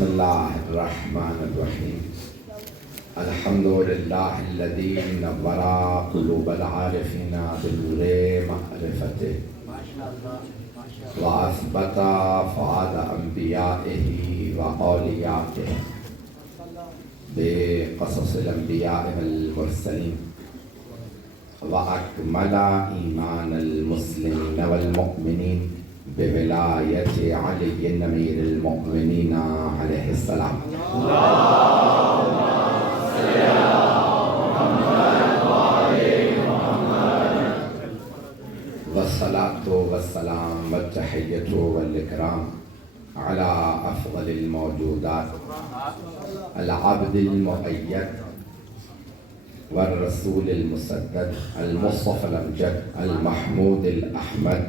بسم الله الرحمن الرحيم. الحمد لله الذي نور قلوب العارفين بنور معرفته وأثبت فؤاد أنبيائه وأوليائه بقصص الأنبياء والمرسلين وأكمل إيمان المسلمين والمؤمنين بولاية علي أمير المؤمنين عليه السلام. والصلاة والسلام والتحية والإكرام على أفضل الموجودات العبد المؤيد والرسول المسدد المصطفى الأمجد المحمود الأحمد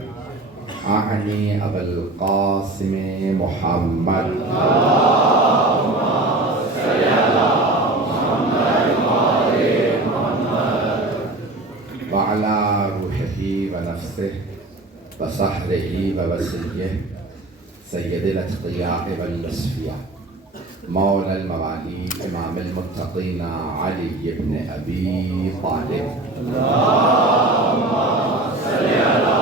أعني أبا القاسم محمد وعلى روحه ونفسه وصحره ووسيه سيد الأتقياء والأصفياء مولى الموالي إمام المتقين علي بن أبي طالب. اللهم صل على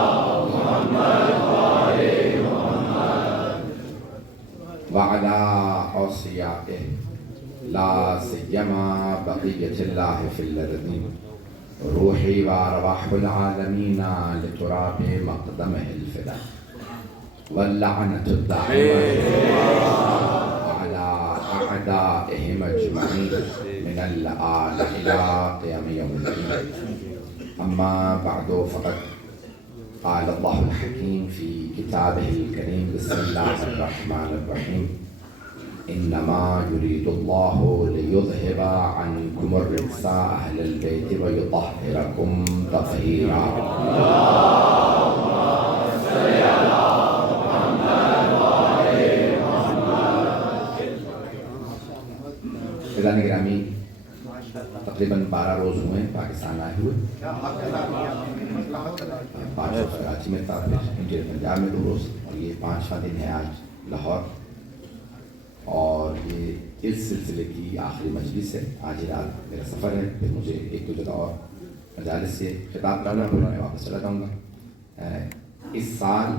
محمد وآل محمد وعلى أوصيائه لا سيما بقية الله في الأرضين روحي وأرواح العالمين لتراب مقدمه الفداء واللعنة الدائمة على أعدائهم أجمعين من الآن إلى قيام يوم الدين. أما بعد فقد قال الله الحكيم في كتابه الكريم بسم الله الرحمن الرحيم إنما يريد الله ليذهب عنكم الرجس أهل البيت ويطهركم تطهيرا. فیضان گرامی تقریباً 12 روز ہوئے پاکستان آئے ہوئے. 5 روز کراچی میں تھا، پھر انڈیا پنجاب میں 2 روز، اور یہ 5واں دن ہے آج لاہور. اور یہ اس سلسلے کی آخری مجلس ہے. آج رات میرا سفر ہے، پھر مجھے 1-2 جگہ اور مجالس سے خطاب کرنا ہے، میں واپس چلا جاؤں گا. اس سال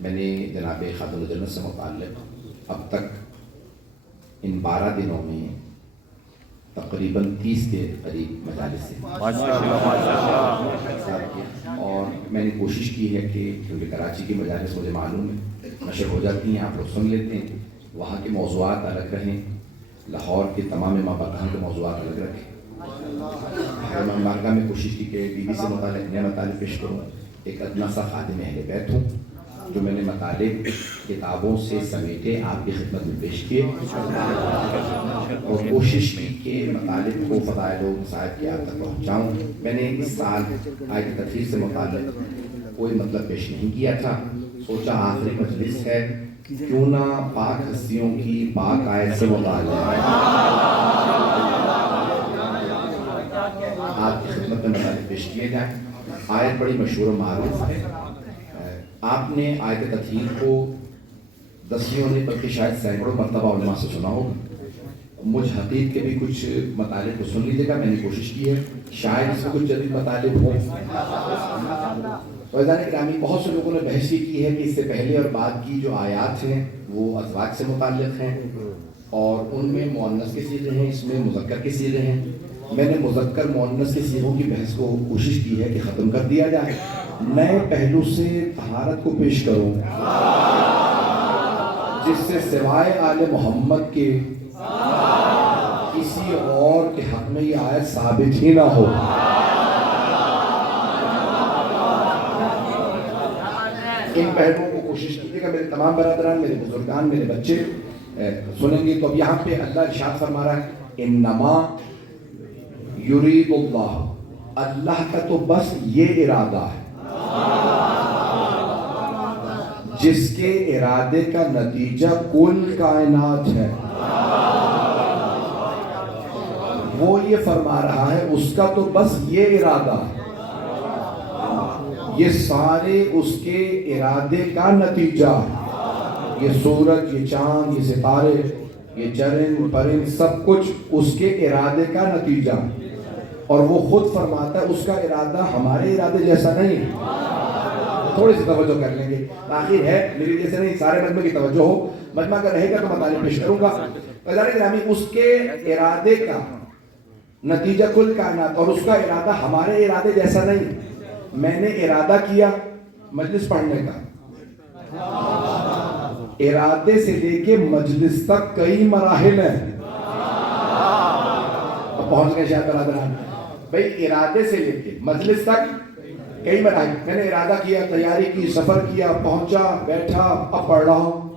میں نے جناب خاتون الجنت سے متعلق اب تک ان 12 دنوں میں تقریباً 30 کے قریب مجالس سے اور میں نے کوشش کی ہے کہ کیونکہ کراچی کی مجالس مجھے معلوم ہے نشر ہو جاتی ہیں، آپ لوگ سن لیتے ہیں، وہاں کے موضوعات الگ رہیں، لاہور کے تمام مابعدان کے موضوعات الگ رکھیں. میں بارگاہ میں کوشش کی کہ بی بی سے متعلق نئے مطالب پیش کروں. ایک ادنا سا خادم اہل بیت ہوں جو میں نے مطالب کتابوں سے سمیٹے آپ کی خدمت میں پیش کیے اور کوشش کی کہ مطالب کو فضائل و مسائل کی آپ تک پہنچاؤں. میں نے اس سال آیت تطہیر سے متعلق کوئی مطلب پیش نہیں کیا تھا. سوچا آخری مجلس ہے، کیوں نہ پاک ہستیوں کی پاک آیت سے متعلق آپ کی خدمت میں مطالب پیش کیے جائیں. آیت بڑی مشہور و معروف ہے. آپ نے آیت تطہیر کو 10ویں ہونے بلکہ شاید سینکڑوں مرتبہ علماء سے سنا ہوگا. مجھ حقیق کے بھی کچھ مطالب کو سن لیجیے گا. میں نے کوشش کی ہے شاید اس میں کچھ جدید مطالب ہوں. فیضان گرامی بہت سے لوگوں نے بحث یہ کی ہے کہ اس سے پہلے اور بعد کی جو آیات ہیں وہ ازواج سے متعلق ہیں اور ان میں مؤنث کے صیغے ہیں، اس میں مذکر کے صیغے ہیں. میں نے مذکر مؤنث کے صیغوں کی بحث کو کوشش کی ہے کہ ختم کر دیا جائے، نئے پہلو سے طہارت کو پیش کروں جس سے سوائے آل محمد کے کسی اور کے حق میں یہ آیت ثابت ہی نہ ہو. ان پہلوؤں کو کوشش کیجیے گا. میرے تمام برادران، میرے بزرگان، میرے بچے سنیں گے. تو اب یہاں پہ اللہ ارشاد فرما رہا ہے انما یرید اللہ، اللہ کا تو بس یہ ارادہ ہے جس کے ارادے کا نتیجہ کل کائنات ہے. وہ یہ فرما رہا ہے اس کا تو بس یہ ارادہ ہے، یہ سارے اس کے ارادے کا نتیجہ ہے. یہ سورج، یہ چاند، یہ ستارے، یہ چرند پرند، سب کچھ اس کے ارادے کا نتیجہ، اور وہ خود فرماتا ہے اس کا ارادہ ہمارے ارادے جیسا نہیں۔ تھوڑی سی توجہ کر لیں گے، تاخیر ہے میری وجہ سے نہیں، سارے مجمع کی توجہ ہو، مجمع کا رہے گا تو مطالب پیش کروں گا۔ فضائل گرامی، اس کے ارادے کا نتیجہ کل کائنات، اور اس کا ارادہ ہمارے ارادے جیسا نہیں۔ میں نے ارادہ کیا مجلس پڑھنے کا، ارادے سے لے کے مجلس تک کئی مراحل ہیں، اب پہنچ گئے شاید برادران بھائی، ارادے سے لے کے مجلس تک کئی مراحل۔ میں نے ارادہ کیا، تیاری کی، سفر کیا، پہنچا، بیٹھا، اب پڑھ رہا ہوں،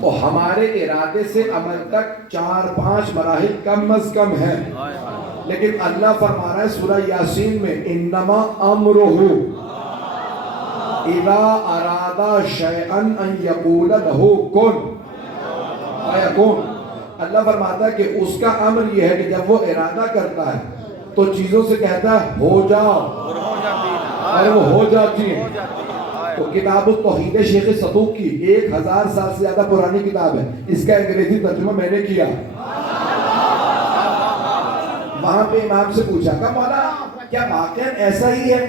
تو ہمارے ارادے سے عمل تک 4-5 مراحل کم از کم ہیں، لیکن اللہ فرما رہا ہے سورہ یاسین میں، انما امرہ اذا اراد شیئا ان یقول لہ کن فیکون۔ اللہ فرماتا ہے کہ اس کا امر یہ ہے کہ جب وہ ارادہ کرتا ہے تو چیزوں سے کہتا ہے ہو جاؤ، اور وہ ہو جاتی ہیں۔ تو کتاب التوحید شیخ صدوق کی 1000 سال سے زیادہ پرانی کتاب ہے، اس کا انگریزی ترجمہ میں نے کیا۔ وہاں پہ امام سے پوچھا کہ مولا کیا واقعاً ایسا ہی ہے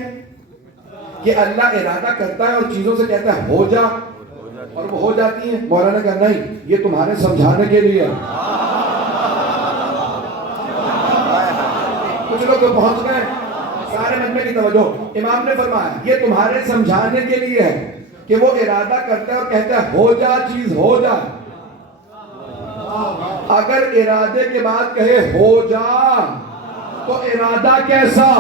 کہ اللہ ارادہ کرتا ہے اور چیزوں سے کہتا ہے ہو جا اور وہ ہو جاتی ہیں؟ مولانا نے کہا نہیں، یہ تمہارے سمجھانے کے لیے ہے۔ کچھ لوگ تو پہنچ گئے، سارے مجمع کی توجہ، امام نے فرمایا یہ تمہارے سمجھانے کے لیے ہے کہ وہ ارادہ کرتا ہے اور کہتا ہے ہو جا، چیز ہو جا۔ اگر ارادے کے بعد کہے ہو جا تو ارادہ کیسا؟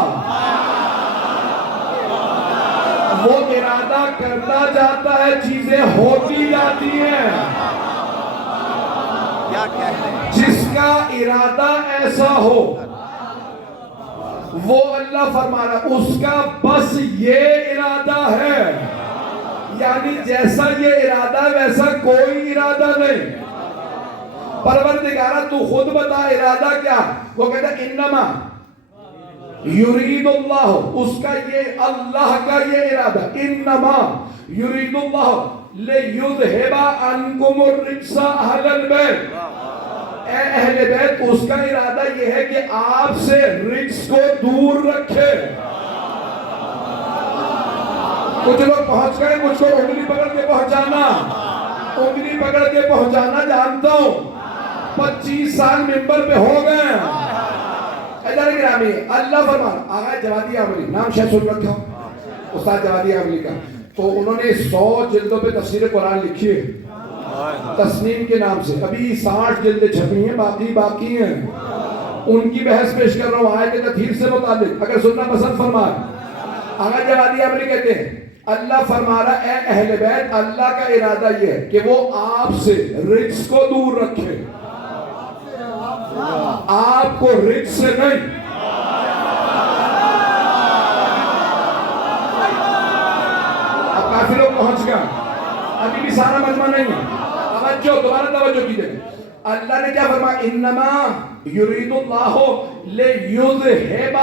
وہ ارادہ کرتا جاتا ہے، چیزیں ہوتی جاتی ہیں۔ جس کا ارادہ ایسا ہو وہ اللہ فرما رہا اس کا بس یہ ارادہ ہے، یعنی جیسا یہ ارادہ ویسا کوئی ارادہ نہیں۔ پروردگارہ تو خود بتا ارادہ کیا؟ وہ کہتا ہے انما یرید اللہ، اس کا یہ اللہ کا یہ ارادہ، انما یرید اللہ لیذھب عنکم الرجس اہل البیت، اے اہل بیت، اس کا ارادہ یہ ہے کہ آپ سے رجس کو دور رکھے۔ کچھ لوگ پہنچ گئے، مجھ کو انگلی پکڑ کے پہنچانا، انگلی پکڑ کے پہنچانا جانتا ہوں، 25 سال ممبر پہ ہو گئے۔ ادھر گرامی اللہ فرمان، آغا جوادی عاملی، نام شاید سن رکھا استاد جوادی عاملی کا، تو انہوں نے 100 جلدوں پہ تفسیر قرآن لکھی ہے تسنیم کے نام سے، ابھی 60 جلدیں چھپی ہیں، باقی ہیں۔ ان کی بحث پیش کر رہا ہوں آیت تطہیر سے متعلق، اگر سننا پسند فرمائے۔ آغا جوادی عاملی کہتے ہیں اللہ فرما رہا اے اہل بیت، اللہ کا ارادہ یہ ہے کہ وہ آپ سے رجس کو دور رکھے، آپ کو رجس سے نہیں۔ اب کافی لوگ پہنچ گئے، ابھی بھی سارا مجمع نہیں ہے، توجہ، دوبارہ توجہ کیجئے۔ اللہ نے کیا فرمایا؟ انما یرید اللہ لیذھب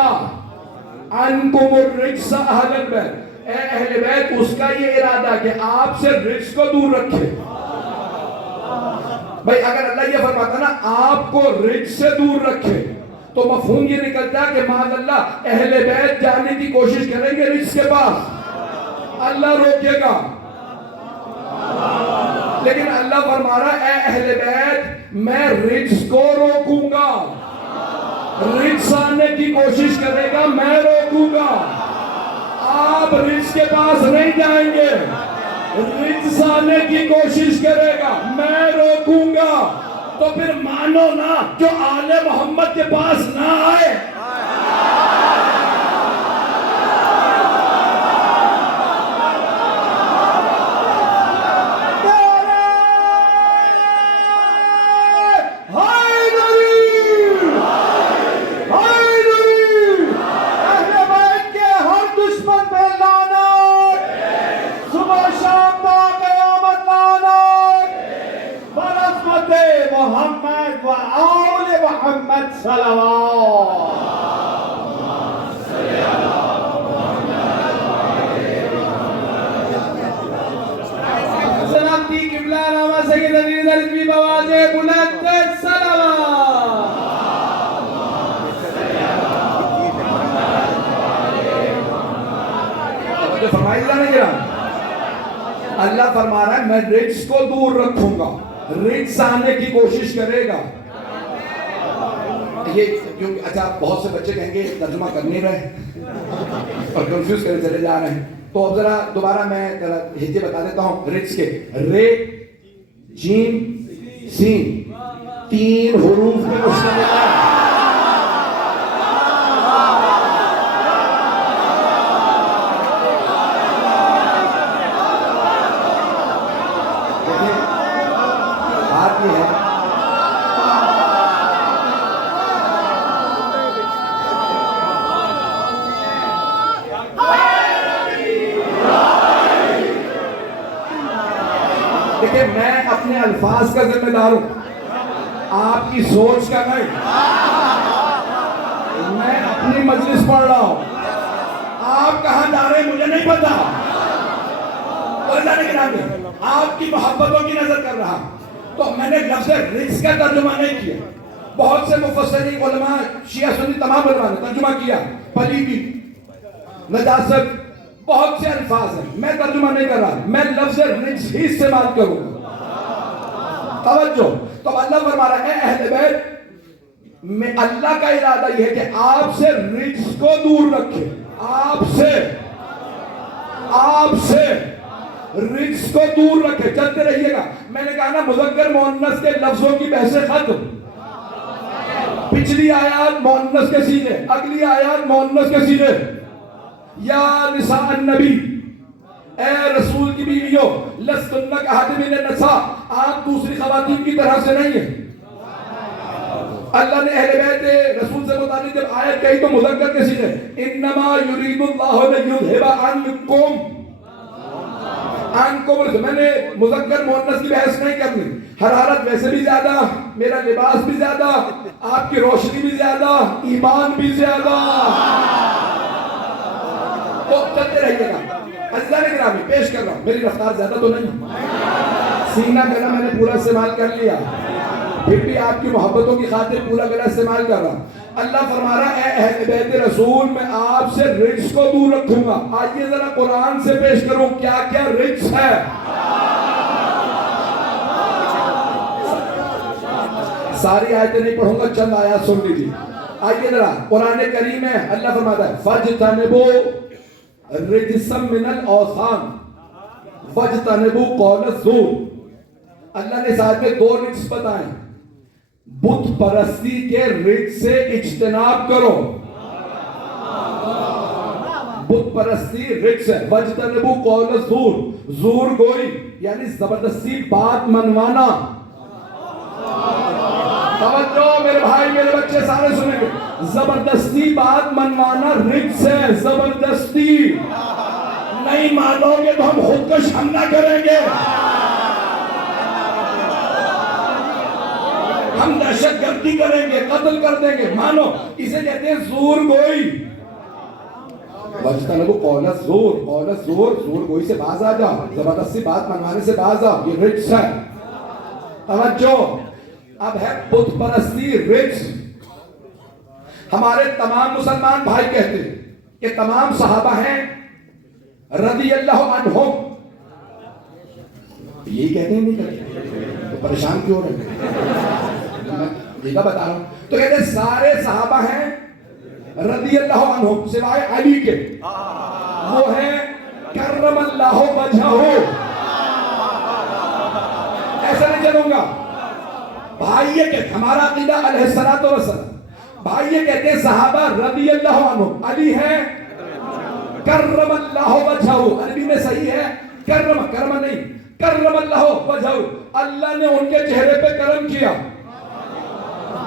عنکم الرجس اہل البیت، اے اہل بیت، اس کا یہ ارادہ کہ آپ سے رجس کو دور رکھے۔ بھائی اگر اللہ یہ فرماتا نا آپ کو رجس سے دور رکھے تو مفہوم یہ نکلتا ہے کہ معاذ اللہ اہل بیت جانے کی کوشش کریں گے رجس کے پاس، اللہ روکے گا۔ لیکن اللہ فرما رہا ہے اے اہل بیت میں رجس کو روکوں گا، رجس آنے کی کوشش کرے گا میں روکوں گا، آپ رجس کے پاس نہیں جائیں گے، رجس آنے کی کوشش کرے گا میں روکوں گا۔ تو پھر مانو نا جو آل محمد کے پاس نہ آئے، محمد و آل محمد صلوات۔ فرمائی جانے گا. اللہ فرما رہا ہے میں رجس کو دور رکھوں گا, رجس آنے کی کوشش کرے گا. یہ اچھا بہت سے بچے کہیں گے ترجمہ کر نہیں رہے اور کنفیوز کرے چلے جا رہے ہیں, تو اب ذرا دوبارہ میں ہجے بتا دیتا ہوں رجس کے. رے جیم سین 3 حروف میں مشتمل ہے. بات یہ ہے دیکھیں میں اپنے الفاظ کا ذمہ دار ہوں, آپ کی سوچ کا نہیں. میں اپنی مجلس پڑھ رہا ہوں, آپ کہاں جا رہے ہیں مجھے نہیں پتا. آپ کی محبتوں کی نظر کر رہا, تو میں نے لفظ رجس کا ترجمہ نہیں کیا. بہت سے مفسرین علماء شیعہ سنی تمام علماء نے ترجمہ کیا, پلیدی نجاست بہت سے الفاظ ہیں, میں ترجمہ نہیں کر رہا, میں لفظ رجس ہی استعمال کروں گا. توجہ, تو اللہ فرما رہا ہے اہل بیت میں اللہ کا ارادہ یہ ہے کہ آپ سے رجس کو دور رکھے, آپ سے رجس کو دور رکھے. چلتے رہیے گا. میں نے کہا نا مذکر مؤنث کے لفظوں کی بحث ختم. پچھلی آیات مؤنث کے سیغے, اگلی آیات مؤنث کے سیغے. یا نساء النبی, اے رسول کی بیویوں, لستن کاحد من النساء, آپ دوسری خواتین کی طرح سے نہیں ہیں. اللہ نے اہل بیت رسول سے متعلق جب آیت کہی تو مذکر کے سیغے, انما یرید اللہ لیذھب عنکم. میں نے مذکر مؤنث کی بحث نہیں کرنی. حرارت ویسے بھی زیادہ, میرا لباس بھی زیادہ, آپ کی روشنی بھی زیادہ, ایمان بھی زیادہ. تو چلتے رہیے گا. عزیزان گرامی پیش کر رہا ہوں, میری رفتار زیادہ تو نہیں, سینہ گلا میں نے پورا استعمال کر لیا, پھر بھی آپ کی محبتوں کی خاطر پورا گلا استعمال کر رہا ہوں. اللہ فرما رہا ہے اے اہل بیت رسول میں آپ سے رجس کو دور رکھوں گا. آئیے ذرا قرآن سے پیش کروں کیا کیا رجس ہے. ساری آیتیں نہیں پڑھوں گا, چند آیات سن لیجیے. آئیے ذرا قرآن کریم ہے, اللہ فرماتا ہے فَاجْتَنِبُوا رِجْسًا مِّنَ الْأَوْثَانِ وَاجْتَنِبُوا قَوْلَ الزُّورِ. اللہ نے ساتھ میں 2 رجس بتائیں. بت پرستی کے رجس سے اجتناب کرو. بت پرستی رجس ہے. وَاجْتَنِبُوا قَوْلَ الزُّورِ, زور گوئی یعنی زبردستی بات منوانا. توجہ میرے بھائی میرے بچے سارے سنیں گے, زبردستی بات منوانا رجس ہے. زبردستی نہیں مانو گے تو ہم خودکش حملہ کریں گے, ہم دہشت گردی کریں گے, قتل کر دیں گے. مانو, اسے کہتے ہیں زور گوئی. وَاجْتَنِبُوا قَوْلَ الزُّورِ, قول الزور, زور گوئی سے باز آ جاؤ, زبردستی بات منوانے سے باز آؤ, یہ رجس ہے. توجہ, اب ہے بت پرستی رجس. ہمارے تمام مسلمان بھائی کہتے ہیں کہ تمام صحابہ ہیں رضی اللہ عنہم. یہی کہتے ہیں نہیں کرتے تو پریشان کیوں رہے, میں بتا رہا ہوں. تو کہتے ہیں سارے صحابہ ہیں رضی اللہ عنہم سوائے علی کے, وہ ہیں کرم اللہ وجہہ. ایسا نہیں چلوں گا. بھائی یہ کہتے ہمارا عقیدہ علیہ الصلوۃ والسلام, بھائی یہ کہتے ہیں صحابہ رضی اللہ عنہم, علی ہے کرم اللہ وجہہ. عربی میں صحیح ہے کرم نہیں, کرم اللہ وجہہ, اللہ نے ان کے چہرے پہ کرم کیا.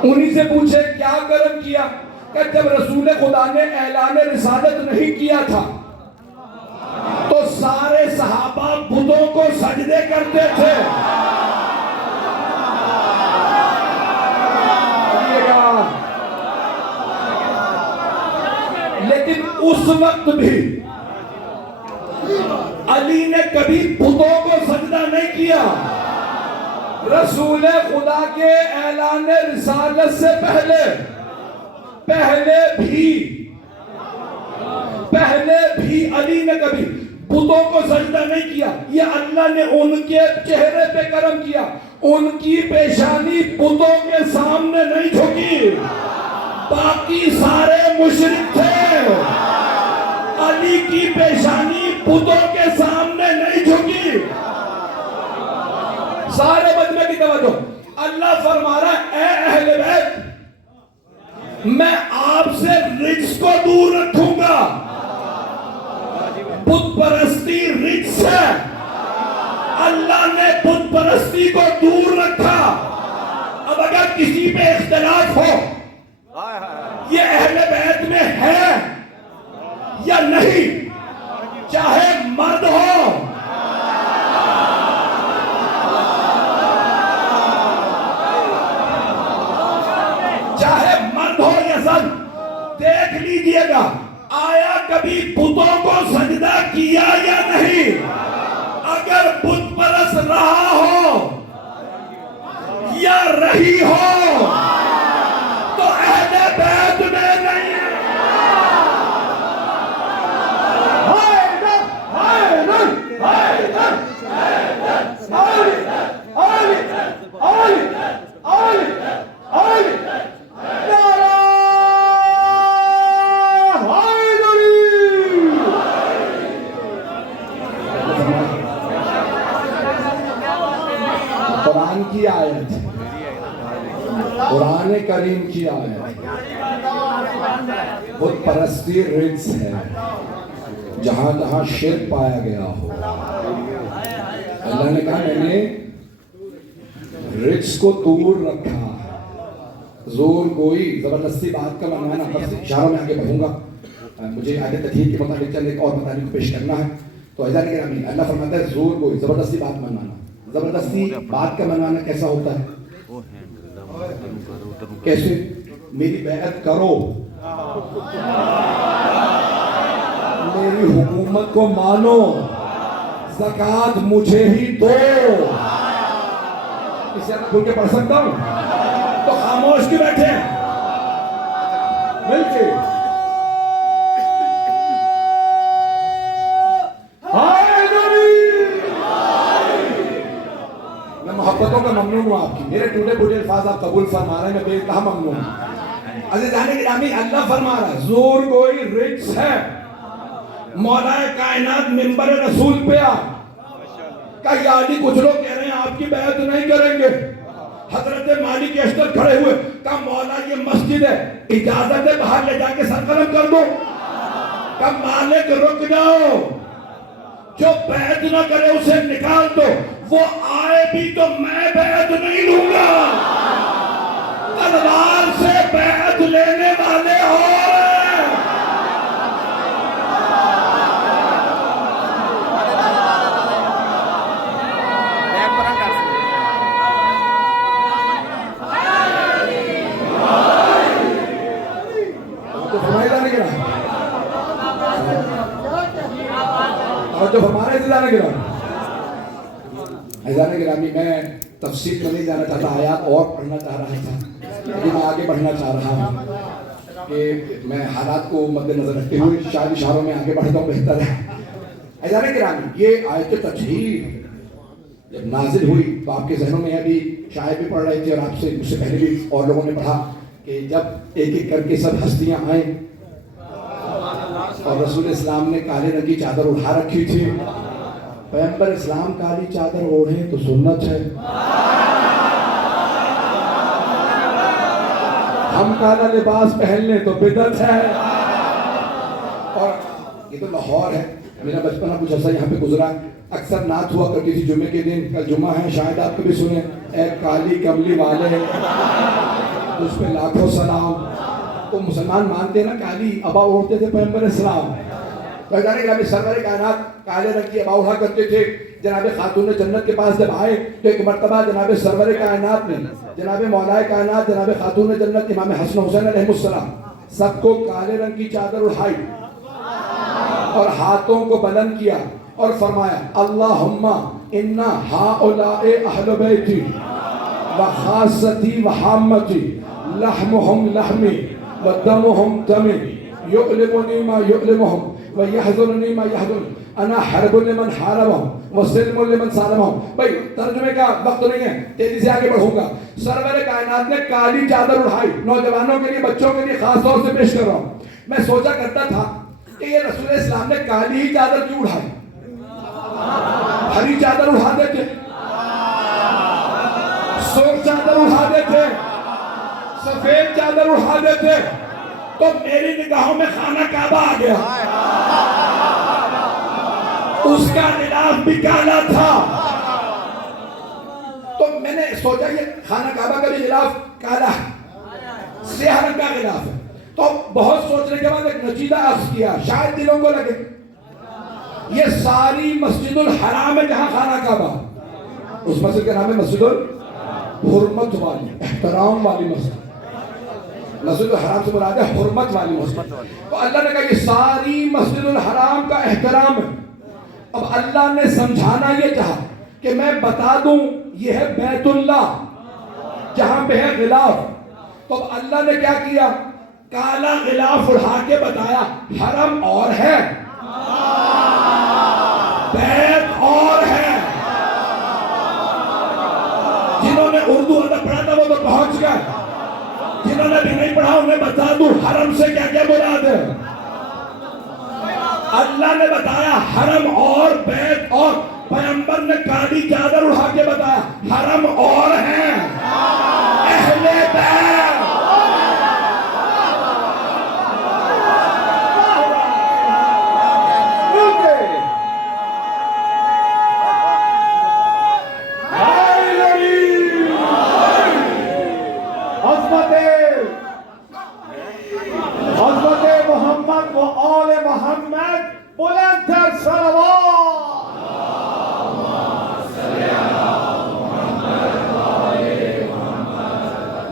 انہی سے پوچھے کیا کرم کیا, کہ جب رسول خدا نے اعلان رسالت نہیں کیا تھا تو سارے صحابہ بتوں کو سجدے کرتے تھے. لیکن اس وقت بھی علی نے کبھی بتوں کو سجدہ نہیں کیا. رسول خدا کے اعلان رسالت سے پہلے بھی علی نے کبھی بتوں کو سجدہ نہیں کیا، یہ اللہ نے ان کے چہرے پہ کرم کیا، ان کی پیشانی بتوں کے سامنے نہیں جھکی، باقی سارے مشرک تھے، علی کی پیشانی بتوں کے سامنے نہیں جھکی۔ سارے مجمع کی توجہ، اللہ فرما رہا ہے اے اہل بیت میں آپ سے رجس کو دور رکھوں گا۔ بت پرستی رجس ہے، اللہ نے بت پرستی کو دور رکھا۔ اب اگر کسی پہ اختلاف ہو یہ اہل بیت میں ہے یا نہیں، چاہے مرد ہو چاہے مرد ہو یا زن، دیکھ لیجئے گا آیا کبھی بتوں کو سجدہ کیا یا نہیں۔ اگر بت پرست رہا ہو یا رہی ہو تو اہل بیت میں نہیں ہے۔ قرآن کی آیت، قرآن کریم کی آیت، بت پرستی رجس ہے، جہاں جہاں شرک پایا گیا ہو اللہ نے کہا میں نے رجس کو دور رکھا۔ زور کوئی زبردستی بات کا منوانا، بس اشاروں میں آگے بڑھوں گا، مجھے آگے تحقیق کے مطابق چند ایک اور مطالب کو پیش کرنا ہے۔ تو عزیزان گرامی اللہ فرماتا ہے زور کوئی زبردستی بات منوانا۔ زبردستی بات کا منوانا کیسا ہوتا ہے؟ کیسے؟ میری بیعت کرو، میری حکومت کو مانو، زکوٰۃ مجھے ہی دو۔ اسے میں کھل کے پڑھ سکتا ہوں تو خاموش کیوں بیٹھے ہیں؟ مل کے میں محبتوں کا ممنون ہوں آپ کی، میرے ٹوٹے پھوٹے الفاظ آپ قبول فرما رہے ہیں، میں بے انتہا ممنون ہوں۔ عزیزان گرامی اللہ فرما رہا ہے زور کوئی رجس ہے۔ مولا کائنات منبر رسول پہ آ کہ یا علی کچھ لوگ کہہ رہے ہیں آپ کی بیعت نہیں کریں گے۔ حضرت مالک اشتر کھڑے ہوئے کہا مولا یہ مسجد ہے، اجازت ہے باہر لے جا کے سر قلم کر دو۔ کہا مالک رک جاؤ، جو بیعت نہ کرے اسے نکال دو، وہ آئے بھی تو میں بیعت نہیں لوں گا۔ تلوار سے بیعت لینے والے ہو جو ہمارے عزیزان گرامی میں تفصیل میں نہیں جانا چاہتا، آیات اور پڑھنا چاہ رہا تھا لیکن میں آگے بڑھنا چاہ رہا ہوں کہ میں حالات کو مد نظر رکھتے ہوئے شاید اشاروں میں آگے بڑھتا ہوں بہتر ہے۔ عزیزان گرامی یہ آیت تطہیر جب نازل ہوئی تو آپ کے ذہنوں میں ابھی شاید بھی پڑھ رہے تھے اور آپ سے مجھ سے پہلے بھی اور لوگوں نے پڑھا کہ جب ایک ایک کر کے سب ہستیاں آئیں اور رسول اسلام نے کالے رنگ کی چادر اڑا رکھی تھی۔ پیغمبر اسلام کالی چادر اوڑھیں تو سنت ہے، ہم کالا لباس پہن لیں تو بدعت ہے۔ اور یہ تو لاہور ہے، میرا بچپنا کچھ عرصہ یہاں پہ گزرا، اکثر نعت ہوا کرتی تھی جمعے کے دن، کل جمعہ ہے شاید آپ کبھی سنیں، اے کالی کملی والے اس پہ لاکھوں سلام۔ تو مسلمان مانتے نا کالی ابا اوڑھتے تھے پیغمبر اسلام۔ سرور کائنات کالے رنگ کی ابا اوڑھا کرتے تھے۔ جناب خاتون جنت کے پاس جب آئے تو ایک مرتبہ جناب سرور کائنات نے جناب مولا کائنات جناب خاتون جنت امام حسن حسین علیہ السلام سب کو کالے رنگ کی چادر اڑھائی اور ہاتھوں کو بلند کیا اور فرمایا اللہم انا ہؤلاء اہل بیتی وخاصتی وحامتی لحمہم لحمی ودمہم دمی یؤلمنی ما یؤلمہم وَيَحْزُنُنِي مَا يَحْزُنُ أَنَا حَرْبٌ لِمَنْ حَارَبَهُمْ وَسِلْمٌ لِمَنْ سَالَمَهُمْ. بھائی ترجمے کا وقت نہیں ہے، تیزی سے آگے بڑھوں گا. سرور کائنات نے کالی چادر اٹھائی، نوجوانوں کے لیے، بچوں کے لیے خاص طور سے پیش کر رہا ہوں. میں سوچا کرتا تھا کہ یہ رسول اسلام نے کالی ہی چادر کیوں اٹھائی؟ ہری چادر اٹھا دیتے، سرخ چادر اٹھا دیتے، سفید چادر اٹھا دیتے، تو میری نگاہوں میں خانہ کعبہ آ گیا. اس کا غلاف بھی کالا تھا. تو میں نے سوچا یہ خانہ کعبہ کا بھی غلاف کالا ہے، سیاہ رنگ کا غلاف ہے. تو بہت سوچنے کے بعد ایک نچیدہ عرض کیا، شاید دلوں کو لگے یہ ساری مسجد الحرام ہے جہاں خانہ کعبہ، اس مسجد کا نام ہے مسجد الحرمت والی، احترام والی مسجد. مسجد الحرام سے مراد ہے حرمت والی مسجد. تو اللہ نے کہا یہ ساری مسجد الحرام کا احترام ہے. اب اللہ نے سمجھانا یہ چاہا کہ میں بتا دوں یہ ہے بیت اللہ جہاں پہ ہے غلاف. تو اب اللہ نے کیا کیا؟ کالا غلاف اڑا کے بتایا حرم اور ہے، بیت اور ہے. جنہوں نے اردو ادب پڑھا تھا وہ تو پہنچ گئے، جنہوں نے بھی نہیں پڑھا انہیں بتا دوں حرم سے کیا کیا مراد ہے. اللہ نے بتایا حرم اور بیت اور، پیغمبر نے کالی چادر اڑا کے بتایا حرم اور ہیں اہل بیت. محمد و آل محمد بلندتر صلوات.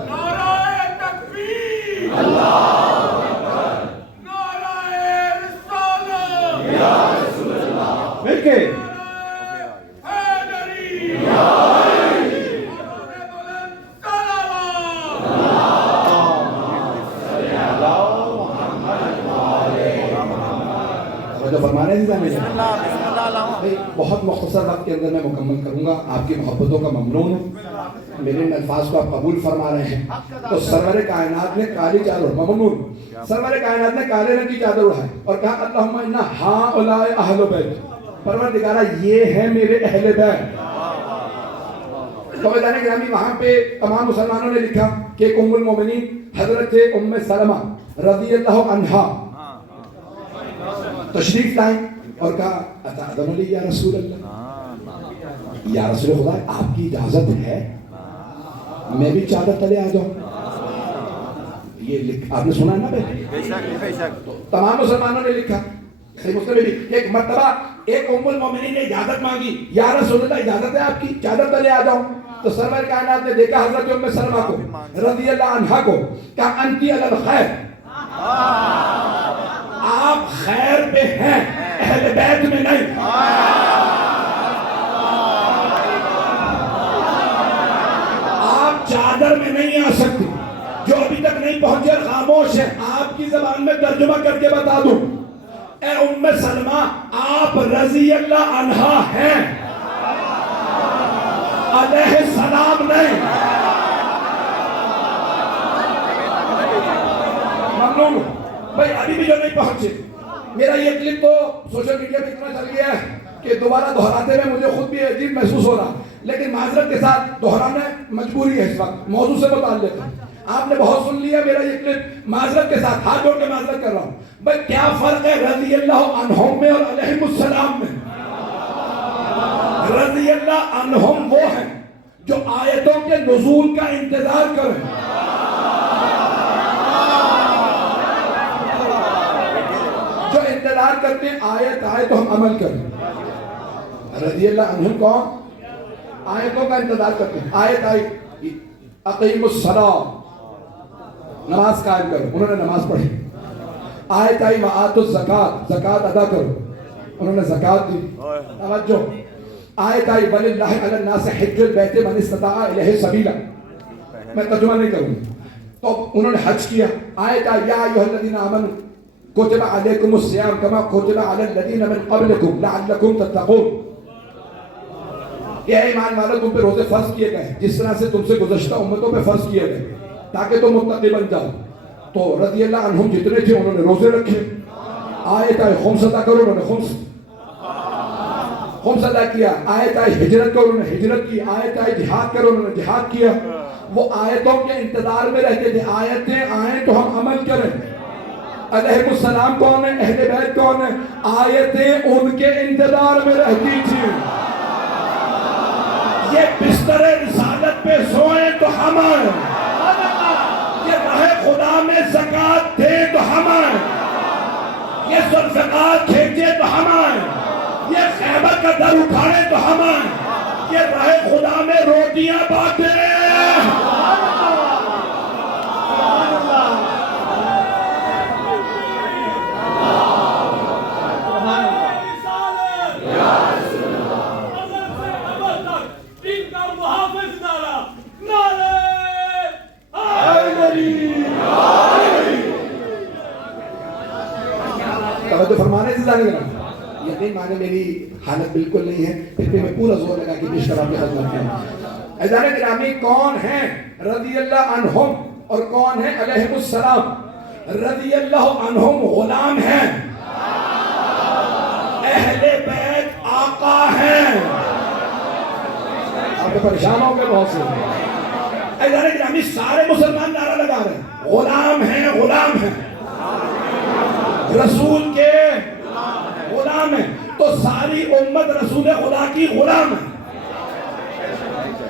نعرہ تکبیر، اللہ اکبر، نعرہ رسالت یا رسول اللہ. مل کے فرمانے بہت مختصر وقت کے اندر میں مکمل کروں گا. آپ کی محبتوں کا ممنون ہوں، میرے ان الفاظ کو آپ قبول فرما رہے ہیں. تو سرور کائنات نے کالی چادر، ممنون، سرور کائنات نے کالے رنگ کی چادر اڑائی اور کہا اللہم انا ہؤلاء اہل بیت، پروردگارا یہ ہے میرے اہل بیت. تو میدان گرامی وہاں پہ تمام مسلمانوں نے لکھا کہ ایک ام المومنین حضرت ام سلمہ رضی اللہ عنہا تشریف لائیں اور کہا اتأذن لی یا رسول اللہ، یا رسول خدا آپ کی اجازت ہے میں بھی چادر تلے آ جاؤں؟ یہ آپ نے سنا ہے نا بے شک. تمام مسلمانوں نے لکھا، صحیح مسلم بھی ایک مرتبہ ایک ام المومنین نے اجازت مانگی، یا رسول اللہ اجازت ہے آپ کی چادر تلے آ جاؤں؟ تو سرور کائنات نے دیکھا حضرت ام سلمہ کو رضی اللہ عنہا کو، کہا انتی علی الخیر، آپ خیر پہ ہیں، اہل بیت میں نہیں. آپ چادر میں نہیں آ سکتے. جو ابھی تک نہیں پہنچے خاموش ہیں، آپ کی زبان میں ترجمہ کر کے بتا دوں. اے ام سلمہ آپ رضی اللہ عنہا ہیں، علیہ السلام نہیں. ممنون. بھائی ابھی بھی جو نہیں پہنچے، میرا یہ کلپ تو سوشل میڈیا پہ اتنا چل گیا ہے کہ دوبارہ دہراتے میں مجھے خود بھی عجیب محسوس ہو رہا، لیکن معذرت کے ساتھ دہرانا مجبوری ہے اس وقت، موضوع سے متعلق ہے. آپ نے بہت سن لیا میرا یہ کلپ، معذرت کے ساتھ ہاتھ جوڑ کے معذرت کر رہا ہوں. بھائی کیا فرق ہے رضی اللہ عنہم میں اور علیہم السلام میں؟ رضی اللہ عنہم وہ ہیں جو آیتوں کے نزول کا انتظار کریں، جو انتظار کرتے ہیں آیت آئے تو ہم عمل کریں. رضی اللہ عنہم کون؟ آیتوں کا انتظار کرتے ہیں. آیت آئی اقیم الصلاۃ، نماز قائم کرو، انہوں نے نماز پڑھی. آیت آئی وآتوا الزکاۃ، زکات ادا کرو، انہوں نے زکات دی. توجہ. آیت آئی وللہ علی الناس حج البیت من استطاع الیہ سبیلا، میں ترجمہ نہیں کروں. تو انہوں نے حج کیا. آیت آئی یا ایھا الذین آمنوا کتب علیکم الصیام کما کتب علی الذین من قبلکم لعلکم تتقون. یہ ایمان والوں تم پہ روزے فرض کیے گئے جس طرح سے تم سے گزشتہ امتوں پہ فرض کیے گئے تاکہ تم متقی بن جاؤ. تو رضی اللہ عنہم جتنے تھے انہوں نے روزے رکھے. آیت آئے خمس ادا کرو، انہوں نے خمس ادا کیا. آیت آئے ہجرت کرو، انہوں نے ہجرت کی. آیت آئے جہاد کرو، انہوں نے جہاد کیا. وہ آیتوں کے انتظار میں رہتے تھے آیتیں آئیں تو ہم عمل کریں. علیہ السلام کون ہے؟ اہل بیت کون ہے؟ آیتیں ان کے انتظار میں رہتی تھی. یہ بستر رسالت پہ سوئیں تو ہم آئیں، یہ راہ خدا میں زکوٰۃ دیں تو ہم آئیں، یہ ذوالفقار کھینچے تو ہم آئیں، یہ خیبر کا در اٹھائیں تو ہم آئیں، یہ راہ خدا میں روٹیاں بانٹیں. توجہ فرمانے سے جانے گا. یقین مانے میری حالت بالکل نہیں ہے، پھر بھی میں پورا زور لگا کے پیش کرام کی خدمت میں. عزیزان گرامی کون ہیں رضی اللہ عنہم اور کون ہیں علیہ السلام؟ رضی اللہ عنہم غلام ہیں، اہل بیت آقا ہیں. آپ پریشان ہو گئے بہت سے. عزیزان گرامی سارے مسلمان نعرہ لگا رہے ہیں غلام ہیں، غلام ہیں، رسول کے غلام ہیں. تو ساری امت رسول خدا کی غلام ہے.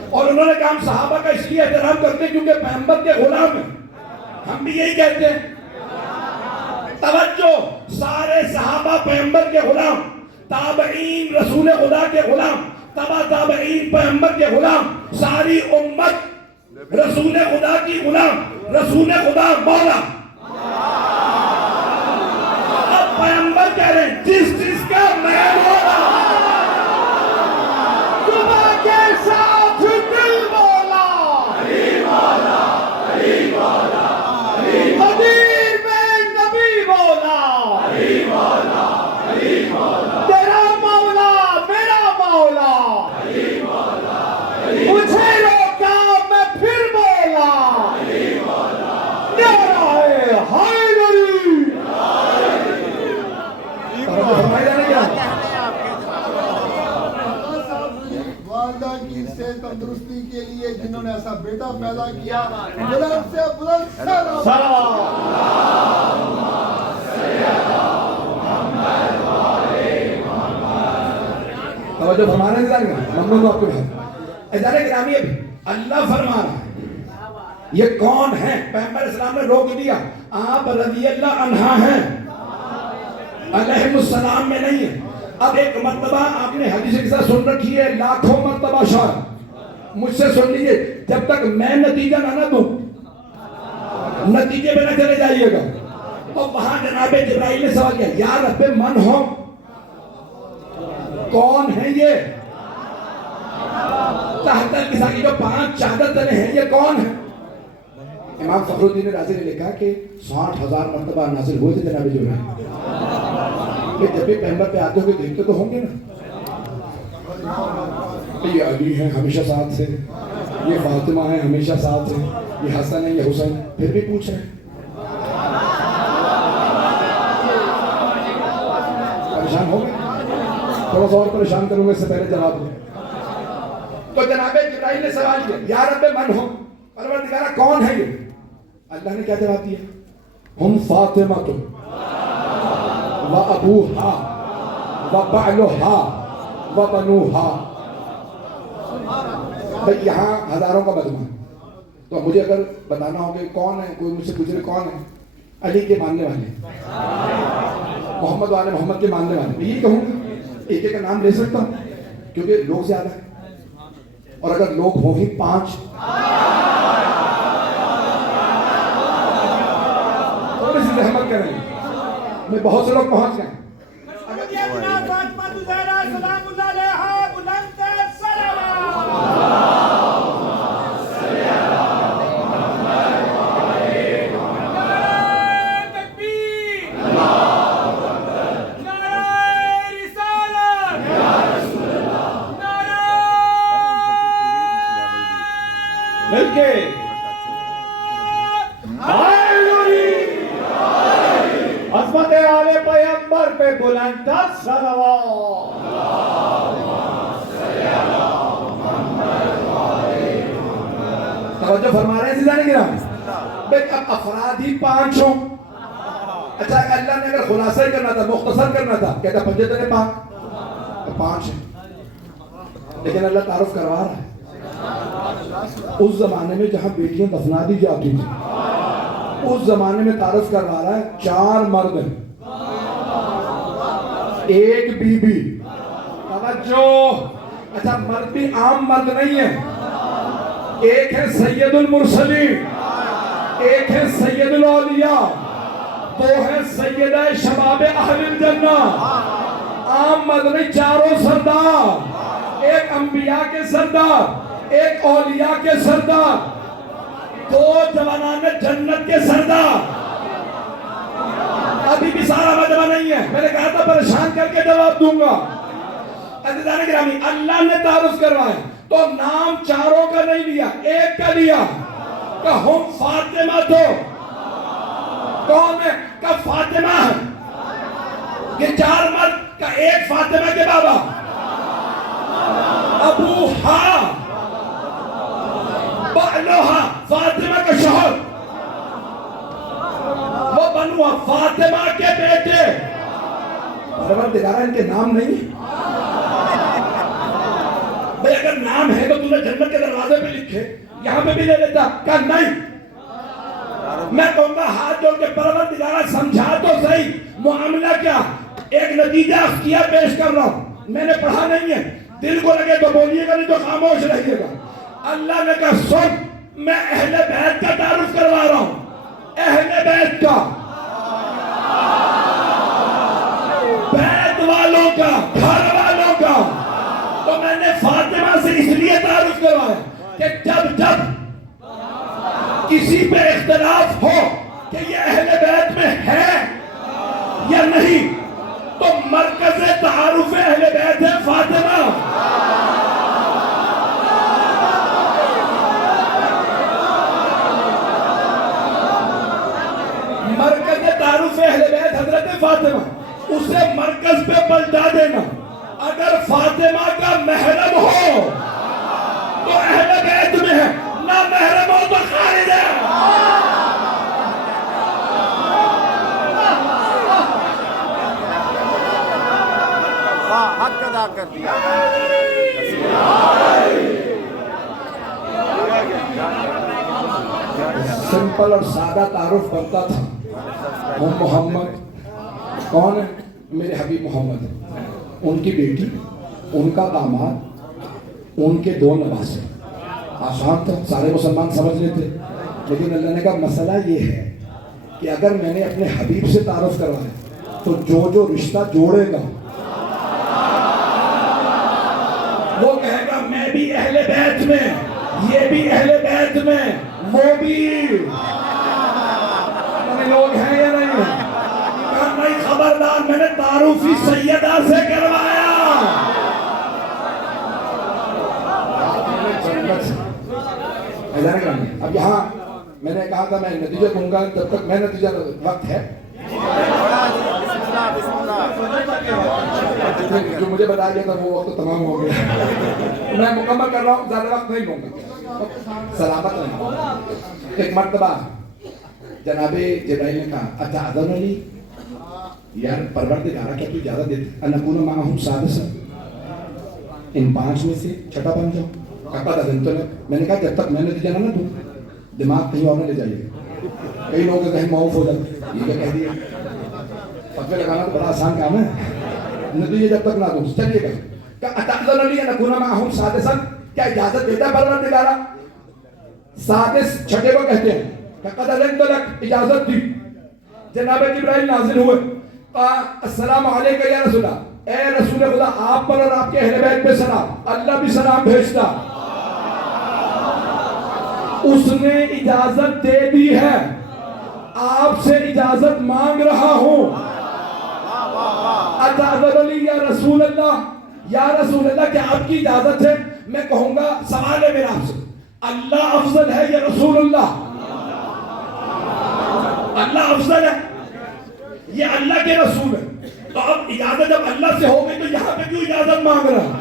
اور انہوں نے کہا ہم صحابہ کا اس لیے احترام کرتے ہیں کیونکہ پیغمبر کے غلام ہیں. ہم بھی یہی کہتے ہیں. توجہ، سارے صحابہ پیغمبر کے غلام، تابعین رسول خدا کے غلام، تبع تابعین پیغمبر کے غلام، ساری امت رسول خدا کی غلام. رسول خدا مولا. پیغمبر کہہ رہے ہیں جس جس کا میں مولا صبح کے ساتھ دل مولا، علی مولا، علی مولا، قدیر میں نبی مولا، علی مولا، علی مولا، تیرا مولا میرا مولا، علی مولا، مجھے روکا میں پھر مولا، علی مولا، نعرہ حیدری. والدہ کی صحت تندرستی کے لیے جنہوں نے ایسا بیٹا پیدا کیا، بلند سے بلند سلام. توجہ فرمانے سے جانگا ممنون ہوں آپ کے بھائی. ادارے گرامی ابھی اللہ فرما رہا ہے یہ کون ہے؟ پیغمبر اسلام نے روک دیا. آپ رضی اللہ عنہ ہیں، علیہ السلام میں نہیں ہے. اب ایک مرتبہ آپ نے حدیث کے ساتھ سن رکھی ہے، لاکھوں مرتبہ شاید مجھ سے سن لیجئے، جب تک میں نتیجہ نہ دوں نتیجے پہ نہ چلے جائیے گا. تو وہاں جناب جبرائیل نے سوال کیا، یا رب من ہو، کون ہے یہ؟ تحت الکساء کی جو 5 چادر تلے ہیں یہ کون ہے؟ امام فخر الدین رازی نے لکھا کہ 60,000 مرتبہ نازل ہوئے تھے جناب جبرائیل. جب بھی پیغمبر پہ آتے ہوئے دیکھتے تو ہوں گے نا، یہ علی ہیں ہمیشہ ساتھ سے، یہ فاطمہ ہیں ہمیشہ ساتھ سے، یہ حسن ہے یہ حسین، پھر بھی پوچھ رہے ہیں. پریشان ہو گئے؟ تھوڑا سا اور پریشان کروں گا اس سے پہلے جواب دیں. تو جناب جبرائیل نے سوال کیا، یا رب من ہو، پروردگارہ کون ہے یہ؟ اللہ نے کیا جواب دیا؟ ہم فاطمہ تو وَأَبُوهَا وَبَعْلُهَا وَبَنُوهَا. بھئی یہاں ہزاروں کا مجموعہ ہے، تو مجھے اگر بتانا ہو کہ کون ہے، کوئی مجھ سے پوچھ رہے کون ہے، علی کے ماننے والے، محمد والے محمد کے ماننے والے، میں یہی کہوں گا. ایک ایک کا نام لے سکتا ہوں کیونکہ لوگ زیادہ ہیں، اور اگر لوگ ہوں ہی 5 تھوڑی سی زحمت کریں گے، میں بہت سے لوگ پہنچ گئے. اللہ آل پیغمبر پہ بلند تر صلوات. توجہ فرما رہے ہیں عزیزان کرام. بھئی اب افراد ہی 5 ہوں. اچھا اللہ نے اگر خلاصہ ہی کرنا تھا، مختصر کرنا تھا، کہتا پنجتن پاک 5 ہیں. لیکن اللہ تعارف کروا رہا ہے. اس زمانے میں جہاں بیٹیاں دفنا دی جاتی تھی، اس زمانے میں تعارف کروا رہا ہے 4 مرد ہیں، 1 بی بی. توجہ. اچھا مرد بھی عام مرد نہیں ہے. ایک ہے سید المرسلین، ایک ہے سید الاولیاء، 2 ہے سیدہ شباب اہل الجنہ. عام مرد نہیں، 4 سردار. ایک انبیاء کے سردار، ایک اولیاء کے سردار، 2 جوانان جنت کے سردار. ابھی بھی سارا مجمع نہیں ہے، میں نے کہا تھا پریشان کر کے جواب دوں گا. عزیزان گرامی اللہ نے تعارف کروایا تو نام 4 کا نہیں لیا، 1 کا لیا کہ ہم فاطمہ. تو کون ہے کہ فاطمہ ہے. یہ 4 مرد کا 1 فاطمہ کے بابا ابوہا بعلوہا، فاطمہ کا شوہر، وہ بنو فاطمہ کے بیٹے. پروردگارہ ان کے نام نہیں. بھئی اگر نام ہے تو تمہیں جنت کے دروازے پہ لکھے، یہاں پہ بھی لے لیتا. کہا نہیں. میں کہوں گا ہاتھ جوڑ کے پروردگارہ سمجھا تو صحیح معاملہ کیا. ایک نتیجہ اختیار پیش کر رہا ہوں، میں نے پڑھا نہیں ہے، دل کو لگے تو بولیے گا نہیں تو خاموش رہیے گا. اللہ نے کہا سن، میں اہل بیت کا تعارف کروا رہا ہوں. اہل بیت کا، بیت والوں کا، گھر والوں کا. تو میں نے فاطمہ سے اس لیے تعارف کروایا کہ جب کسی پہ اختلاف ہو کہ یہ اہل بیت میں ہے یا نہیں، تو مرکز تعارف اہل بیت ہے فاطمہ. مرکز تعارف اہل بیت حضرت فاطمہ. اسے مرکز پہ پلٹا دینا. اگر فاطمہ کا محرم ہو تو اہل بیت میں ہے، نہ محرم ہو تو خارج ہے. حق ادا کر دیا. سمپل اور سادہ تعارف کرتا تھا. ہم محمد کون ہے؟ میرے حبیب محمد ہے. ان کی بیٹی، ان کا داماد، ان کے 2 نواسے. آسان تھا، سارے مسلمان سمجھ لیتے. لیکن اللہ نے کہا مسئلہ یہ ہے کہ اگر میں نے اپنے حبیب سے تعارف کروایا تو جو رشتہ جوڑے گا وہ کہے گا میں بھی اہل بیت میں، یہ بھی اہل بیت میں، وہ بھی. لوگ ہیں یا نہیں ہیں؟ کہا نہیں خبردار، میں نے تعارف ہی سیدہ سے کروایا. اب یہاں میں نے کہا تھا میں نتیجہ دوں گا، جب تک میں نتیجہ وقت ہے جو مجھے بتا دیا تھا وہ وقت تمام ہو گیا. میں مکمل کر رہا ہوں، زیادہ وقت نہیں لوں گا. سلامت رہیں. ایک مرتبہ جناب جبرائیل نے کہا اتعذن لی، یار پروردگارہ کیا تو اجازت دیتے ان اکون معہم سادسا، ان 5 میں سے چھٹا بن جاؤ. کہا اذنت لک. میں نے کہا جب تک میں نتیجہ نہ دوں دماغ کہیں اور نہ لے جائیے. کئی لوگ کہیں معاف ہو جاتے، یہ کیا کہہ دیا. فتوے لگانا تو بڑا آسان کام ہے، نتیجہ جب تک نہ دوں. چلیے گا کہ اتعذن لی ان اکون معہم سادسا، کیا اجازت دیتا ہے پروردگارہ؟ سادس چھٹے کو کہتے ہیں. قد اذنت لک، اجازت دی. جناب جبرائیل نازل ہوئے. السلام علیکم یا رسول اللہ، اے رسول خدا آپ پر اور آپ کے اہل بیت پہ سلام. اللہ بھی سلام بھیجتا. اس نے اجازت دے دی ہے، آپ سے اجازت مانگ رہا ہوں. اتعذن لی یا رسول اللہ، یا رسول اللہ کیا آپ کی اجازت ہے؟ میں کہوں گا سوال ہے میرا آپ سے، اللہ افضل ہے یا رسول اللہ؟ اللہ افضل ہے. یہ اللہ کے رسول ہے، تو اب اجازت جب اللہ سے ہو گئی تو یہاں پہ کیوں اجازت مانگ رہا ہے؟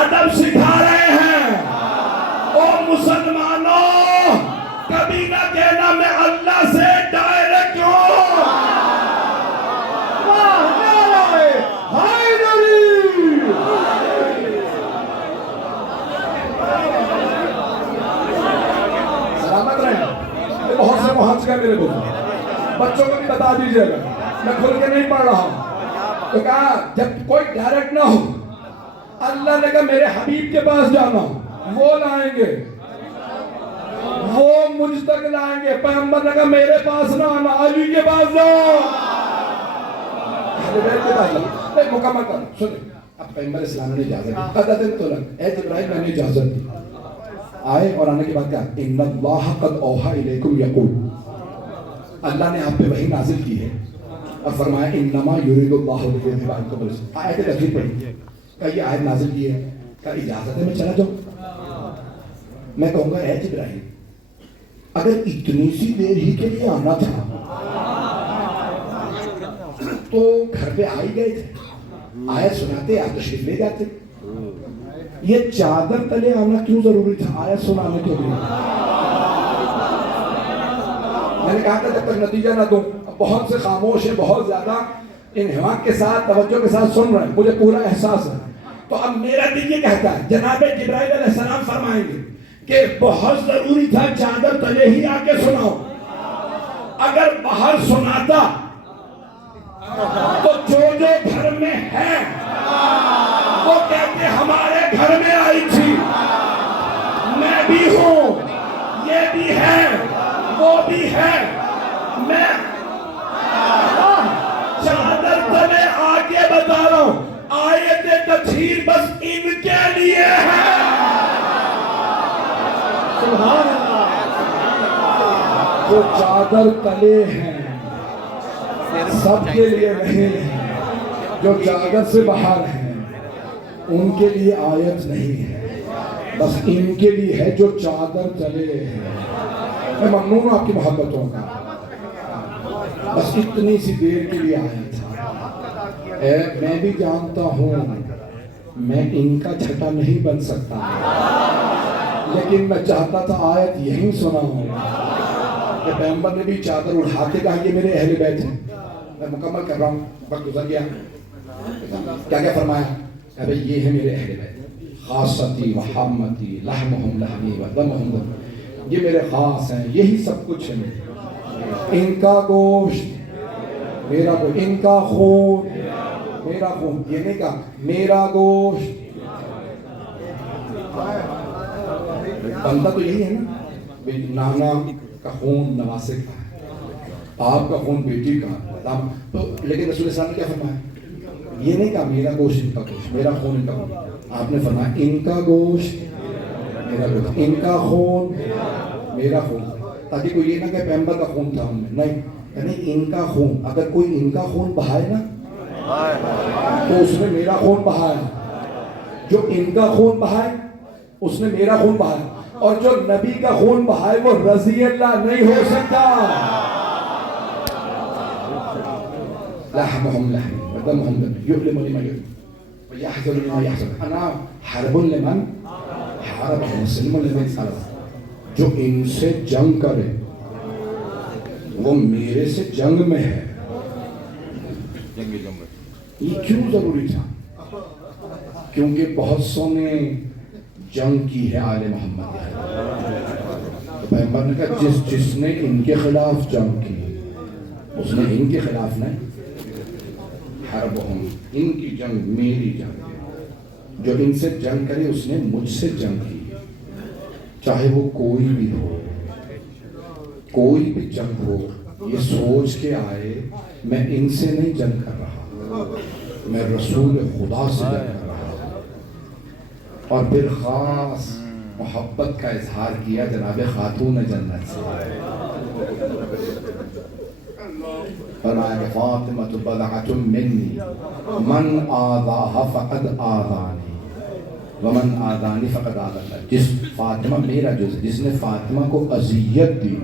ادب سکھا رہے ہیں۔ او مسلمانوں، کبھی نہ کہنا میں اللہ سے ڈائریکٹ ہوں۔ واہ نعرہ حیدری! سلامت رہیں۔ یہ بہت سے محاذ کا میرے دوست، بچوں کو بھی بتا دیجئے گا، میں کھل کے نہیں پڑھ رہا ہوں۔ تو کہا جب کوئی ڈائریکٹ نہ ہو، اللہ نے کہا میرے حبیب کے پاس جانا، وہ لائیں گے، وہ مجھ تک لائیں گے۔ پیغمبر نے کہا میرے پاس نہ آنا، علی کے پاس جاؤ، اہل بیت کے پاس جاؤ۔ مکمل کر سنیں، اب پیغمبر اسلام نے اجازت دی، قدت طلق، اے جبرائیل میں نے اجازت دی۔ آئے اور آنے کے بعد کہا ان اللہ قد اوحی الیکم یقول، اللہ نے آپ پہ وحی نازل کی ہے اور فرمایا انما یرید اللہ لیذھب عنکم الرجس۔ آیت تفسیر پڑھی، کہا یہ آیت نازل کی ہے، کہا اجازت ہے میں چلا جاؤں؟ میں کہوں گا اے جبرائیل اگر اتنی سی دیر ہی کے لیے آنا تھا تو گھر پہ آ ہی گئے تھے، آیت سناتے آپ تشریف لے جاتے۔ یہ چادر تلے آنا کیوں ضروری تھا آیت سنانے کے لیے؟ میں نے کہا تھا جب تک نتیجہ نہ دوں، بہت سے خاموش ہیں، بہت زیادہ انہماک کے ساتھ توجہ کے ساتھ سن رہے ہیں، مجھے پورا احساس ہے۔ تو اب میرا دل یہ کہتا ہے جناب جبرائیل علیہ السلام فرمائیں گے کہ بہت ضروری تھا چادر تلے ہی آ کے سناؤ۔ اگر باہر سناتا تو جو گھر میں ہے وہ کہتے ہمارے گھر میں آئی تھی، میں بھی ہوں، یہ بھی ہے، وہ بھی ہے، میں چادر تلے آ کے بتا رہا ہوں آیت تطہیر بس ان کے لیے ہے۔ سبحان اللہ۔ جو چادر تلے ہیں سب کے لیے نہیں ہے، جو چادر سے باہر ہیں ان کے لیے آیت نہیں ہے، بس ان کے لیے ہے جو چادر تلے ہیں۔ میں ممنون ہوں آپ کی محبتوں کا، بس اتنی سی دیر کے لیے آیا تھا۔ میں بھی جانتا ہوں میں ان کا چھٹا نہیں بن سکتا، لیکن میں چاہتا تھا آیت یہیں سناؤں کہ پیغمبر نے بھی چادر اٹھا کے کہا یہ میرے اہل بیت ہیں۔ میں مکمل کر رہا ہوں، وقت گزر گیا۔ کیا کیا فرمایا؟ ابھی یہ ہے میرے اہل بیت، خاصتی وحامتی لحمہم لحمی ودمہم دم، یہ میرے خاص ہیں، یہی سب کچھ ہے میرے۔ ان کا گوشت میرا گوشت، ان کا خون میرا خون، یہ نہیں کہا میرا گوشت۔ بنتا تو یہی ہے نا، نانا کا خون نواسے کا ہے، آپ کا خون بیٹی کا، تو لیکن رسول اللہ نے کیا فرمایا؟ یہ نہیں کہا میرا گوشت ان کا گوشت، میرا خون ان کا خون، آپ نے فرمایا ان کا گوشت میرا گوشت، ان کا خون میرا خون، تاکہ کوئی یہ نہ کہ پیغمبر کا خون تھا ان میں، نہیں، یعنی ان کا خون، اگر کوئی ان کا خون بہائے نا تو اس نے میرا خون بہایا، جو ان کا خون بہائے اس نے میرا خون بہایا، اور جو نبی کا خون بہائے وہ رضی اللہ نہیں ہو سکتا۔ لحمہم لحمی ودمہم دم یعلم لمن یعلم ویحذر لمن یحذر انا حرب لمن حارب مسلم لمن سلم، جو ان سے جنگ کرے وہ میرے سے جنگ میں ہے۔ یہ کیوں ضروری تھا؟ کیونکہ بہت سو نے جنگ کی ہے آل محمد، تو پیغمبر نے کہا جس نے ان کے خلاف جنگ کی اس نے ان کے خلاف نہیں، حربہم، ان کی جنگ میری جنگ ہے، جو ان سے جنگ کرے اس نے مجھ سے جنگ کی، چاہے وہ کوئی بھی ہو، کوئی بھی جنگ ہو، یہ سوچ کے آئے میں ان سے نہیں جنگ کر رہا، میں رسول خدا سے جنگ کر رہا ہوں۔ اور پھر خاص محبت کا اظہار کیا جناب خاتون جنت سے، فرمایا کہ فاطمہ بضعۃ منی من آذاها فقد آذانی ومن آذانی فقد آذانی، جس فاطمہ میرا جز ہے، جس نے فاطمہ کو اذیت دی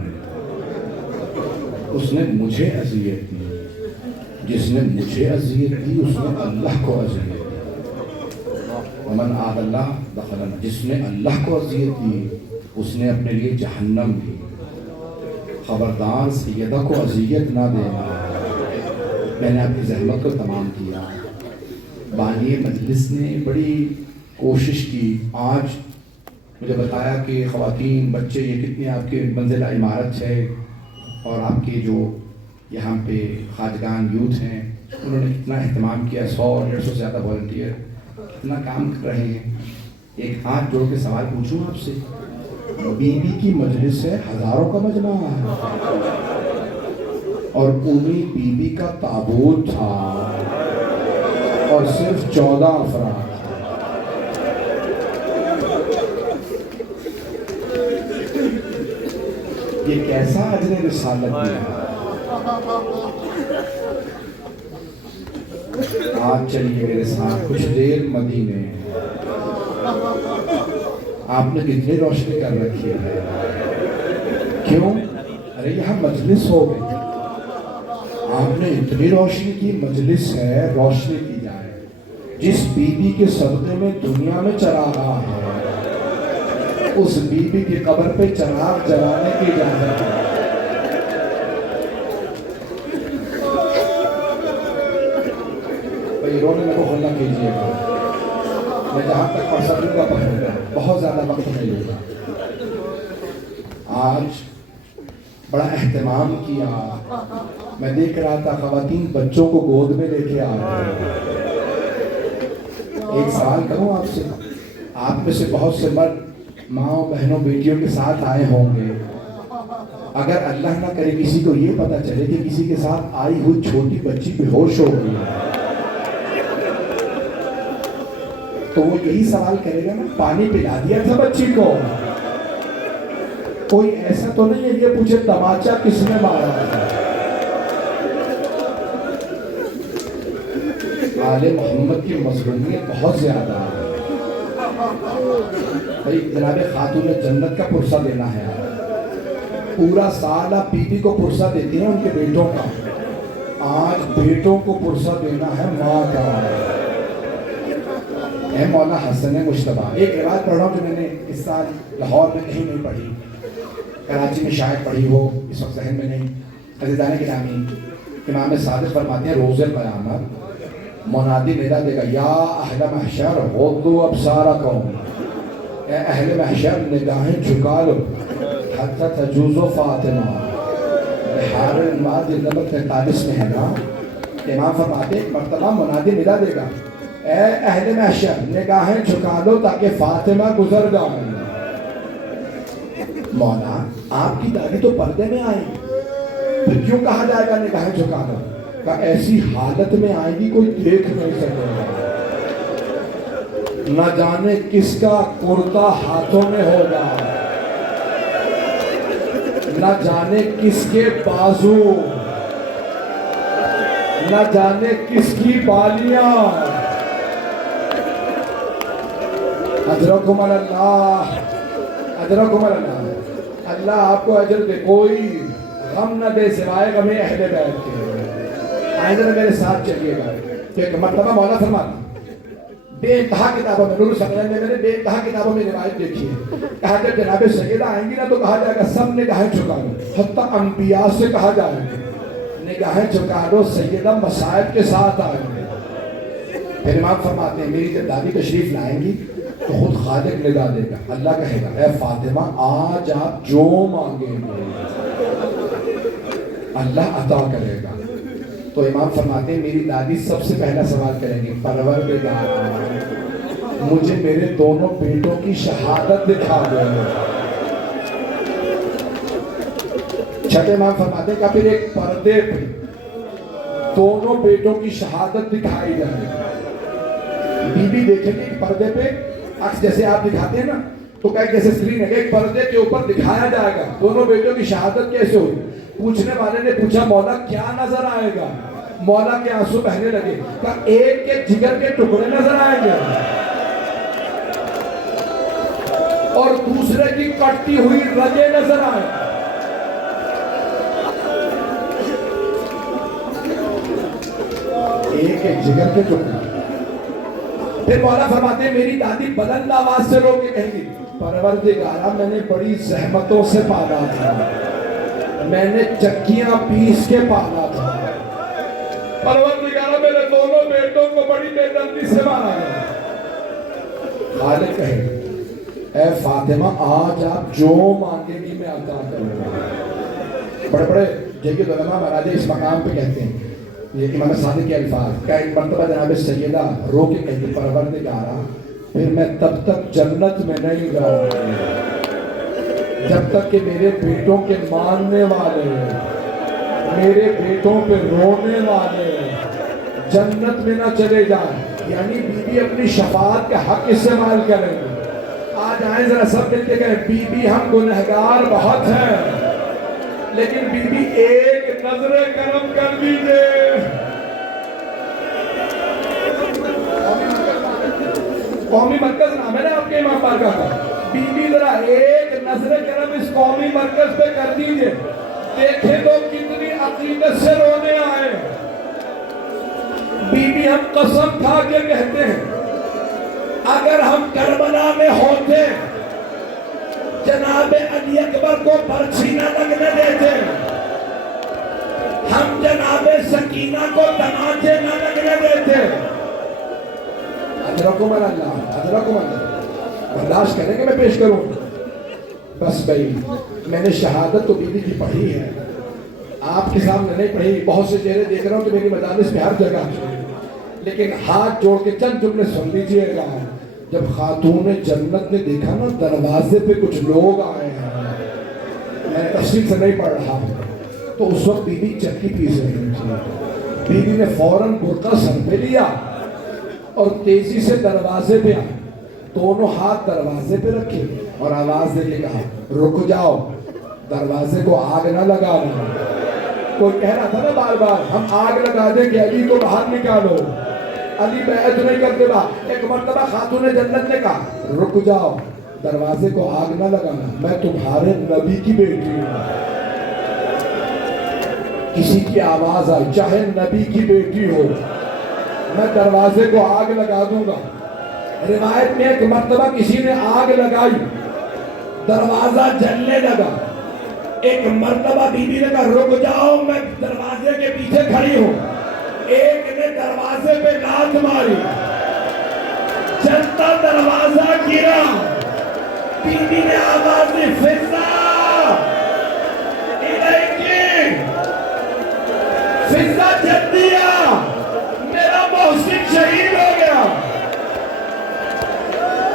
اس نے مجھے اذیت دی، جس نے مجھے اذیت دی اس نے اللہ کو اذیت دی۔ ومن آذى اللہ دخل النار، جس نے اللہ کو اذیت دی اس نے اپنے لیے جہنم دی۔ خبردار سیدہ کو اذیت نہ دینا۔ میں نے اپنی زحمت کو تمام کیا۔ بانی مجلس نے بڑی کوشش کی، آج مجھے بتایا کہ خواتین بچے یہ کتنی آپ کے منزل عمارت ہے، اور آپ کے جو یہاں پہ خواجگان یوتھ ہیں انہوں نے کتنا اہتمام کیا، 100-150 سے زیادہ والنٹیئر کتنا کام کر رہے ہیں۔ ایک ہاتھ جوڑ کے سوال پوچھوں آپ سے، بی بی کی مجلس ہے، ہزاروں کا مجمع ہے، اور انہی بی بی کا تابوت تھا اور صرف 14 افراد۔ یہ کیسا اجر رسالت ہے۔ آج چلیے میرے ساتھ کچھ دیر مدینے۔ آپ نے کتنی روشنی کر رکھی ہے، کیوں؟ ارے یہاں مجلس ہو گئی، آپ نے اتنی روشنی کی، مجلس ہے روشنی کی جائے۔ جس بی بی کے صدقے میں دنیا میں چراغ ہے اس بی بی کی قبر پہ چراغ جلانے کی اجازت ہے۔ بھائی رونے میں کو خلا کیجیے گا، میں جہاں تک پڑھ سکوں گا پڑھوں گا، بہت زیادہ وقت نہیں لوں گا۔ آج بڑا اہتمام کیا، میں دیکھ رہا تھا خواتین بچوں کو گود میں لے کے آ رہے ہیں۔ ایک سوال کروں آپ سے، آپ میں سے بہت سے مرد ماں بہنوں بیٹیوں کے ساتھ آئے ہوں گے، اگر اللہ نہ کرے کسی کو یہ پتا چلے کہ کسی کے ساتھ آئی ہوئی چھوٹی بچی بے ہوش ہو گئی ہے تو وہ یہی سوال کرے گا نا، پانی پلا دیا تھا بچی کو؟ کوئی ایسا تو نہیں ہے یہ پوچھے تماچا کس نے مارا تھا؟ آل محمد کی مظلومیت بہت زیادہ ہے۔ بھائی جناب خاتون جنت کا پرسہ دینا ہے، پورا سال آپ بیوی کو پرسہ دیتی ہیں ان کے بیٹوں کا، آج بیٹوں کو پرسہ دینا ہے ماں کا۔ اے مولا حسن مجتبیٰ، ایک روایت پڑھ رہا ہوں جو میں نے اس سال لاہور میں کہیں نہیں پڑھی، کراچی میں شاید پڑھی ہو، اس وقت ذہن میں نہیں۔ عزیزان گرامی، امام صادق فرماتے ہیں روز قیامت منادی ندا دے گا، یا اہل محشر غضوا ابصارکم، اے اہل محشر نگاہیں جھکا لو، حتی تجوز فاطمہ۔ بحار المعاد نمبر 43 میں ہے نا، امام فرماتے ہیں مرتبہ منادی ندا دے گا، اے اہل محشر نگاہیں جھکا لو تاکہ فاطمہ گزر جائیں۔ مولا آپ کی دادی تو پردے میں آئی، پھر کیوں کہا جائے گا نگاہیں جھکا لو؟ کہ ایسی حالت میں آئے گی کوئی دیکھ نہیں سکے گا، نہ جانے کس کا کرتا ہاتھوں میں ہوگا، نہ جانے کس کے بازو، نہ جانے کس کی بالیاں۔ اجرکم اللہ، اجرکم اللہ، اللہ آپ کو اجر دے، کوئی غم نہ دے سوائے غم اہل بیت کے۔ آئندہ میرے ساتھ چلیے گا کہ ایک مرتبہ مولا فرماتا، بے انتہا کتابوں میں، نور سمجھنے میں نے بے انتہا کتابوں میں روایت دیکھی ہے، کہا جب جناب سیدہ آئیں گی نا تو کہا جائے گا سب نگاہیں جھکا لو، حتیٰ انبیاء سے کہا جائے گا نگاہیں جھکا لو، سیدہ مصائب کے ساتھ آئیں گے۔ پھر امام فرماتے ہیں میری جب دادی تشریف لائیں گی تو خود خالق ندا دے گا، اللہ کہے گا اے فاطمہ آج آپ جو مانگیں گے اللہ عطا کرے گا۔ تو امام فرماتے ہیں میری دادی سب سے پہلا سوال کریں گی، پروردگار مجھے میرے دونوں بیٹوں کی شہادت دکھا دے۔ چھٹے امام فرماتے ہیں کہ پھر ایک پردے پہ دونوں بیٹوں کی شہادت دکھائی جائے گی، بی بی دیکھیں گے کہ پردے پہ عکس جیسے آپ دکھاتے ہیں نا تو کہیں جیسے اسکرین ہے، ایک پردے کے اوپر دکھایا جائے گا دونوں بیٹوں کی شہادت کیسے ہوئی۔ پوچھنے والے نے پوچھا مولا کیا نظر آئے گا؟ مولا کے آنسو بہنے لگے، کہ ایک کے جگر کے ٹکڑے نظر آئیں گے اور دوسرے کی کٹتی ہوئی رگیں نظر آئیں۔ ایک ایک جگر کے ٹکڑے. پھر مولا فرماتے ہیں میری دادی بلند آواز سے رو کے کہتی پروردگارا میں نے بڑی زحمتوں سے پالا تھا, میں نے چکیاں پیس کے پالا تھا, پروردگارا میرے دونوں بیٹوں کو بڑی بے دردی سے مارا گیا. خالق کہے اے فاطمہ آج آپ جو مانگے گی میں عطا کروں گا. بڑے بڑے جید علماء مہاراج اس مقام پہ کہتے ہیں, یہ امام صادق کے الفاظ کا ایک مرتبہ جناب سیدہ رو کے کہتی پروردگارا پھر میں تب تک جنت میں نہیں جاؤں گی جب تک کہ میرے بیٹوں کے ماننے والے, میرے بیٹوں پہ رونے والے جنت میں نہ چلے جائیں. یعنی بی بی اپنی شفاعت کا حق استعمال کریں گے. آج آئیں ذرا سب مل کے کہیں بی بی ہم گنہگار بہت ہیں لیکن بی بی ایک نظر کرم کر دیجئے. قومی مرکز نام ہے نا آپ کے امام بارگاہ کا, بی بی ذرا ایک نظر کرم اس قومی مرکز پہ کر دیجئے. دیکھیں تو کتنی عقیدت سے رونے آئے. بی بی ہم قسم کھا کے کہتے ہیں اگر ہم کربلا میں ہوتے جناب علی اکبر کو پرچھی نہ لگنے دیتے, ہم جناب سکینہ کو تماچے نہ لگنے دیتے. حضرکم اللہ, حضرکم اللہ, برداشت کریں کہ میں پیش کروں. بس بھائی میں نے شہادت تو بی بی کی پڑھی ہے, آپ کے سامنے نہیں پڑھی. بہت سے چہرے دیکھ رہا ہوں کہ میری مجالس میں ہر جگہ, لیکن ہاتھ جوڑ کے چند جملے سن لیجئے گا. جب خاتون جنت نے دیکھا نا دروازے پہ کچھ لوگ آئے ہیں, میں تفصیل سے نہیں پڑھ رہا تو اس وقت بی بی چکی پیس رہی تھی. بی بی نے فوراً برقع سر پہ لیا اور تیزی سے دروازے پہ آئے, دونوں ہاتھ دروازے پہ رکھے اور آواز دے کے کہا رک جاؤ, دروازے کو آگ نہ لگانا. کوئی کہہ رہا تھا نا بار بار ہم آگ لگا دیں کہ علی کو باہر نکالو, علی بیعت نہیں کرتے با. ایک مرتبہ خاتون جنت نے کہا رک جاؤ, دروازے کو آگ نہ لگانا, میں تمہارے نبی کی بیٹی ہوں. کسی کی آواز آئی چاہے نبی کی بیٹی ہو, میں دروازے کو آگ لگا دوں گا. روایت میں ایک مرتبہ کسی نے آگ لگائی, دروازہ جلنے لگا. ایک مرتبہ بی بی نے کہا رک جاؤ, میں دروازے کے پیچھے کھڑی ہوں. ایک نے دروازے پہ لات ماری, چلتا دروازہ گرا. بی بی نے آواز دی فضا الیکی, فضا جل دیا, میرا محسن شہید ہو گیا.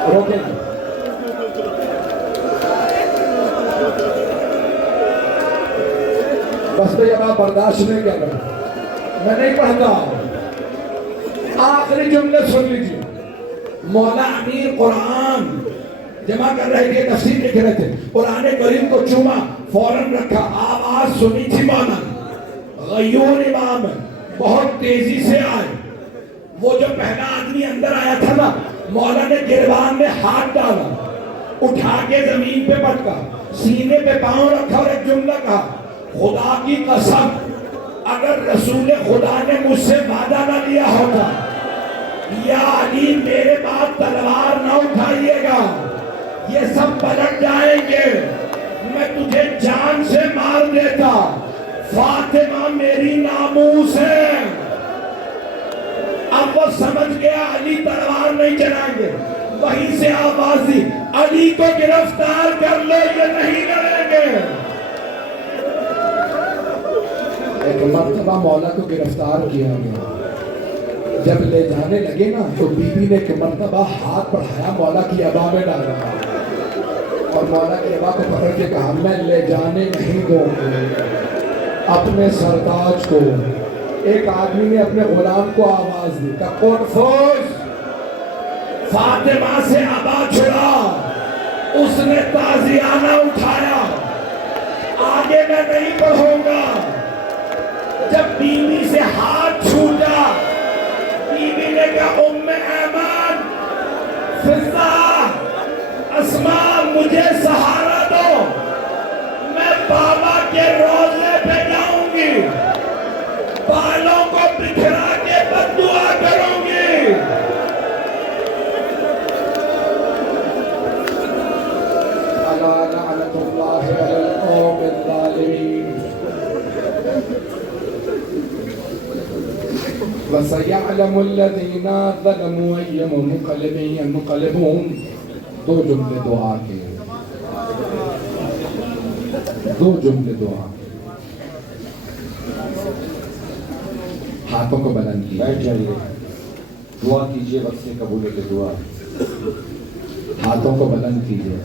روکے بس تو یہ بات برداشت نہیں کر رہا, میں نہیں پڑھتا. آخری جملے سن لیجیے. مولا امیر قرآن جمع کر رہے تھے, تفسیر لکھ رہے تھے, قرآن کریم کو چوما, فوراً رکھا, آواز سنی تھی مولا. غیور امام بہت تیزی سے آئے. وہ جو پہلا آدمی اندر آیا تھا نا, مولا نے گربان میں ہاتھ ڈالا, اٹھا کے زمین پہ پٹکا, سینے پہ پاؤں رکھا اور ایک جملہ کہا خدا کی قسم اگر رسول خدا نے مجھ سے وعدہ نہ لیا ہوتا یا علی میرے بعد تلوار نہ اٹھائیے گا, یہ سب پلٹ جائیں گے, میں تجھے جان سے مار دیتا. فاطمہ میری ناموس ہے. اب وہ سمجھ گیا علی تلوار نہیں چلائیں گے. وہیں سے آواز دی علی کو گرفتار کر لو, یہ نہیں لڑیں گے. ایک مرتبہ مولا کو گرفتار کیا گیا. جب لے جانے لگے نا تو بی بی نے ایک مرتبہ ہاتھ بڑھایا, مولا کی ابا میں ڈالا اور مولا کی ابا کو پکڑ کے کہا میں لے جانے نہیں دوں گی اپنے سرتاج کو. ایک آدمی نے اپنے غلام کو آواز دی کہ قرفوش فاطمہ سے ابا چھڑا. اس نے تازیانہ اٹھایا. آگے میں نہیں پڑھوں گا. جب بیوی سے ہاتھ چھوٹا, بیوی نے کہا ام ایمن, فضا, اسماء مجھے سہارا دو, میں بابا کے روزے پہ جاؤں گی, بالوں کو وَسَيَعْلَمُ الَّذِينَ ظَلَمُوا أَيَّ مُنْقَلِبٍ يَنْقَلِبُونَ. دو جملے دعا کے، دو جملے دعا کے. ہاتھوں کو بلند کیجیے، بیٹھ جائیے، دعا کیجیے، وقت سے قبولیت دعا. ہاتھوں کو بلند کیجیے.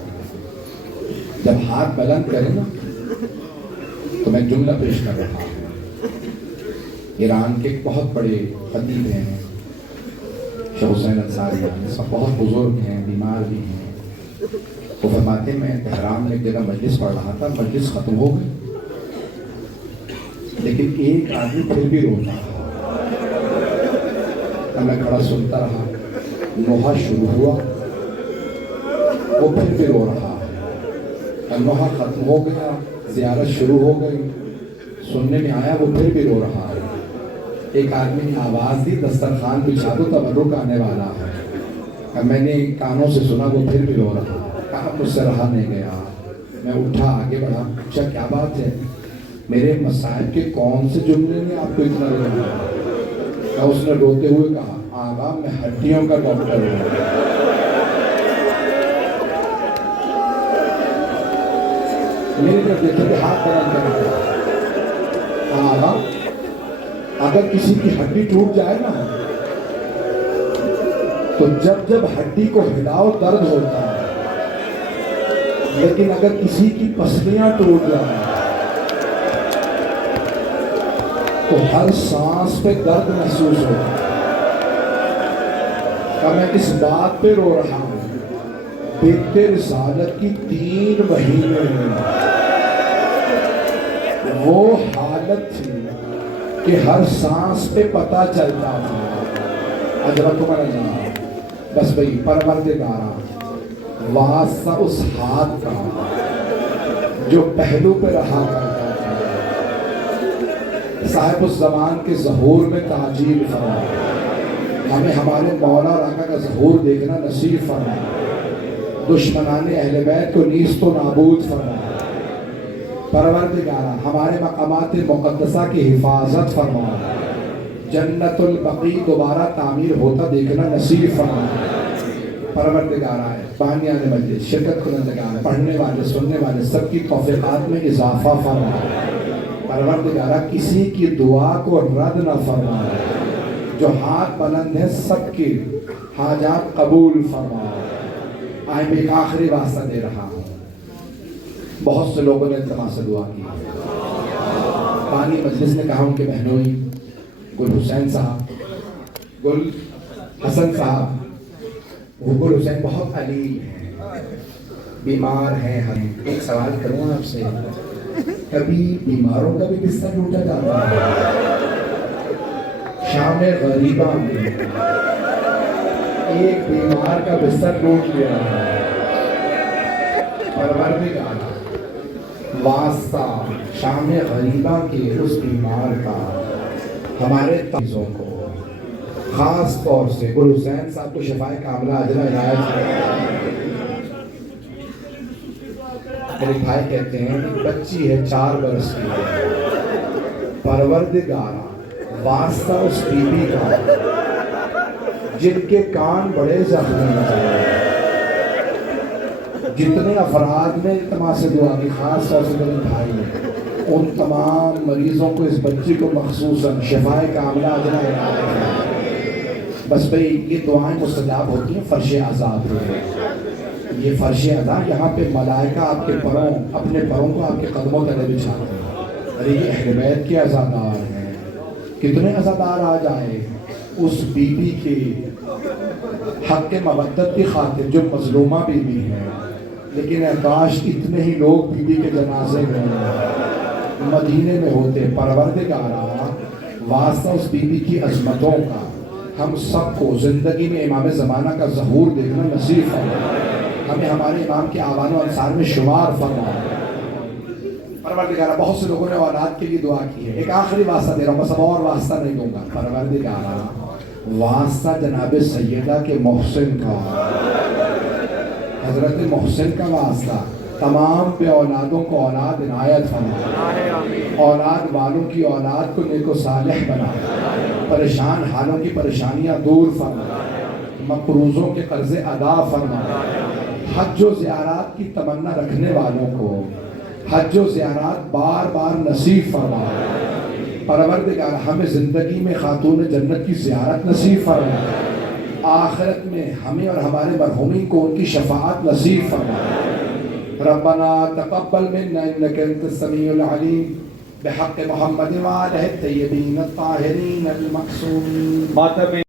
جب ہاتھ بلند کریں نا تو میں جملہ پیش کر رہا ہوں. ایران کے بہت بڑے خطیب ہیں شیخ حسین انصاری، اس وقت بہت بزرگ ہیں، بیمار بھی ہیں. وہ فرماتے ہیں میں تہران میں ایک جگہ مجلس پڑھ رہا تھا، مجلس ختم ہو گئی لیکن ایک آدمی پھر بھی روتا رہا. میں کھڑا سنتا رہا، نوحہ شروع ہوا وہ پھر بھی رو رہا ہے. نوحہ ختم ہو گیا، زیارت شروع ہو گئی، سننے میں آیا وہ پھر بھی رو رہا ہے. ایک آدمی نے آواز دی دسترخوان بچھا دو تبرک آنے والا ہے. میں نے کانوں سے سنا وہ پھر بھی رو رہا ہے. کہا مجھ سے رہا نہیں گیا. میں اٹھا آگے بڑھا، پوچھا کیا بات ہے؟ میرے مصائب کے کون سے جملے نے آپ کو اتنا روایا؟ اس نے روتے ہوئے کہا آغا میں ہڈیوں کا ڈاکٹر ہوں. میری طرف دیکھے کہ ہاتھ بلند کرنا. آغا اگر کسی کی ہڈی ٹوٹ جائے نا تو جب جب ہڈی کو ہلاؤ درد ہوتا ہے، لیکن اگر کسی کی پسلیاں ٹوٹ جائیں تو ہر سانس پہ درد محسوس ہوتا ہے. میں اس بات پہ رو رہا ہوں بیتے رسالت کی 3 مہینے میں وہ حالت تھی کہ ہر سانس پہ پتہ چلتا تھا. حضرت اللہ بس بھئی پروردگارا واسطہ اس ہاتھ کا جو پہلو پہ رہا کرتا تھا، صاحب اس زمان کے ظہور میں تعجیل فرما. ہمیں ہمارے مولا اور آقا کا ظہور دیکھنا نصیب فرما. دشمنان اہل بیت کو نیست و نابود فرما. پروردگارا ہمارے مقامات مقدسہ کی حفاظت فرما. جنت البقیع دوبارہ تعمیر ہوتا دیکھنا نصیب فرما. پروردگارا بانیان مجلس، شرکت کنندگان، پڑھنے والے سننے والے سب کی توفیقات میں اضافہ فرما. پروردگارا کسی کی دعا کو رد نہ فرما. جو ہاتھ بلند ہے سب کی حاجات قبول فرما. آئیں میں ایک آخری واسطہ دے رہا ہوں. بہت سے لوگوں نے التماس سے دعا کی. پانی مجلس نے کہا ان کے بہنوئی گل حسین صاحب، گل حسن صاحب، وہ گل حسین بہت علیم ہیں، بیمار ہیں. ہم ایک سوال کروں آپ سے، کبھی بیماروں کا بھی بستر ٹوٹا جاتا ہے؟ شام غریبہ میں ایک بیمار کا بستر ٹوٹ گیا ہے. پروردگار واسطہ شام غریبہ کے اس بیمار کا ہمارے تیزوں کو، خاص طور سے گل حسین صاحب کو شفائے کاملہ عاجلہ عنایت کرے. میرے بھائی کہتے ہیں کہ بچی ہے 4 برس کی، پروردگارا واسطہ اس بی بی کا جن کے کان بڑے زخمی ہیں. جتنے افراد نے التماس سے دعا کی، خاص طور سے میرے بھائی ہیں، ان تمام مریضوں کو اس بچی کو مخصوصاً شفائے کاملہ عاجلہ عنایت کرے. بس بھئی یہ دعائیں مستجاب ہوتی ہیں فرش عذاب پہ. یہ فرش عذاب یہاں پہ ملائکہ آپ کے پروں، اپنے پروں کو آپ کے قدموں تلے بچھاتے ہیں. ارے یہ اہل بیت کے عزادار ہیں. کتنے عزادار آ جائے اس بی بی کے حق مودت کی خاطر جو مظلومہ بی بی ہے، لیکن کاش اتنے ہی لوگ بی بی کے جنازے میں مدینے میں ہوتے. پروردگارا واسطہ اس بی بی کی عظمتوں کا ہم سب کو زندگی میں امام زمانہ کا ظہور دیکھنا نصیب فرما. ہمیں ہمارے امام کے آوان و انصار میں شمار فرما. پروردگارہ بہت سے لوگوں نے اولاد کے لیے دعا کی ہے. ایک آخری واسطہ دے رہا ہوں، بس اب اور واسطہ نہیں دوں گا. پروردگارہ واسطہ جناب سیدہ کے محسن کا، حضرت محسن کا واسطہ تمام پہ اولادوں کو اولاد عنایت فرما. اولاد والوں کی اولاد کو نیک و صالح بنا. پریشان حالوں کی پریشانیاں دور فرما، مقروضوں کے قرض ادا فرما، حج و زیارات کی تمنا رکھنے والوں کو حج و زیارات بار بار نصیب فرما۔ پروردگار ہمیں زندگی میں خاتون جنت کی زیارت نصیب فرما، آخرت میں ہمیں اور ہمارے مرحومین کو ان کی شفاعت نصیب فرما۔ ربنا تقبل منا انك انت السميع العليم بحق محمد وآلہ الطیبین الطاہرین المعصومین۔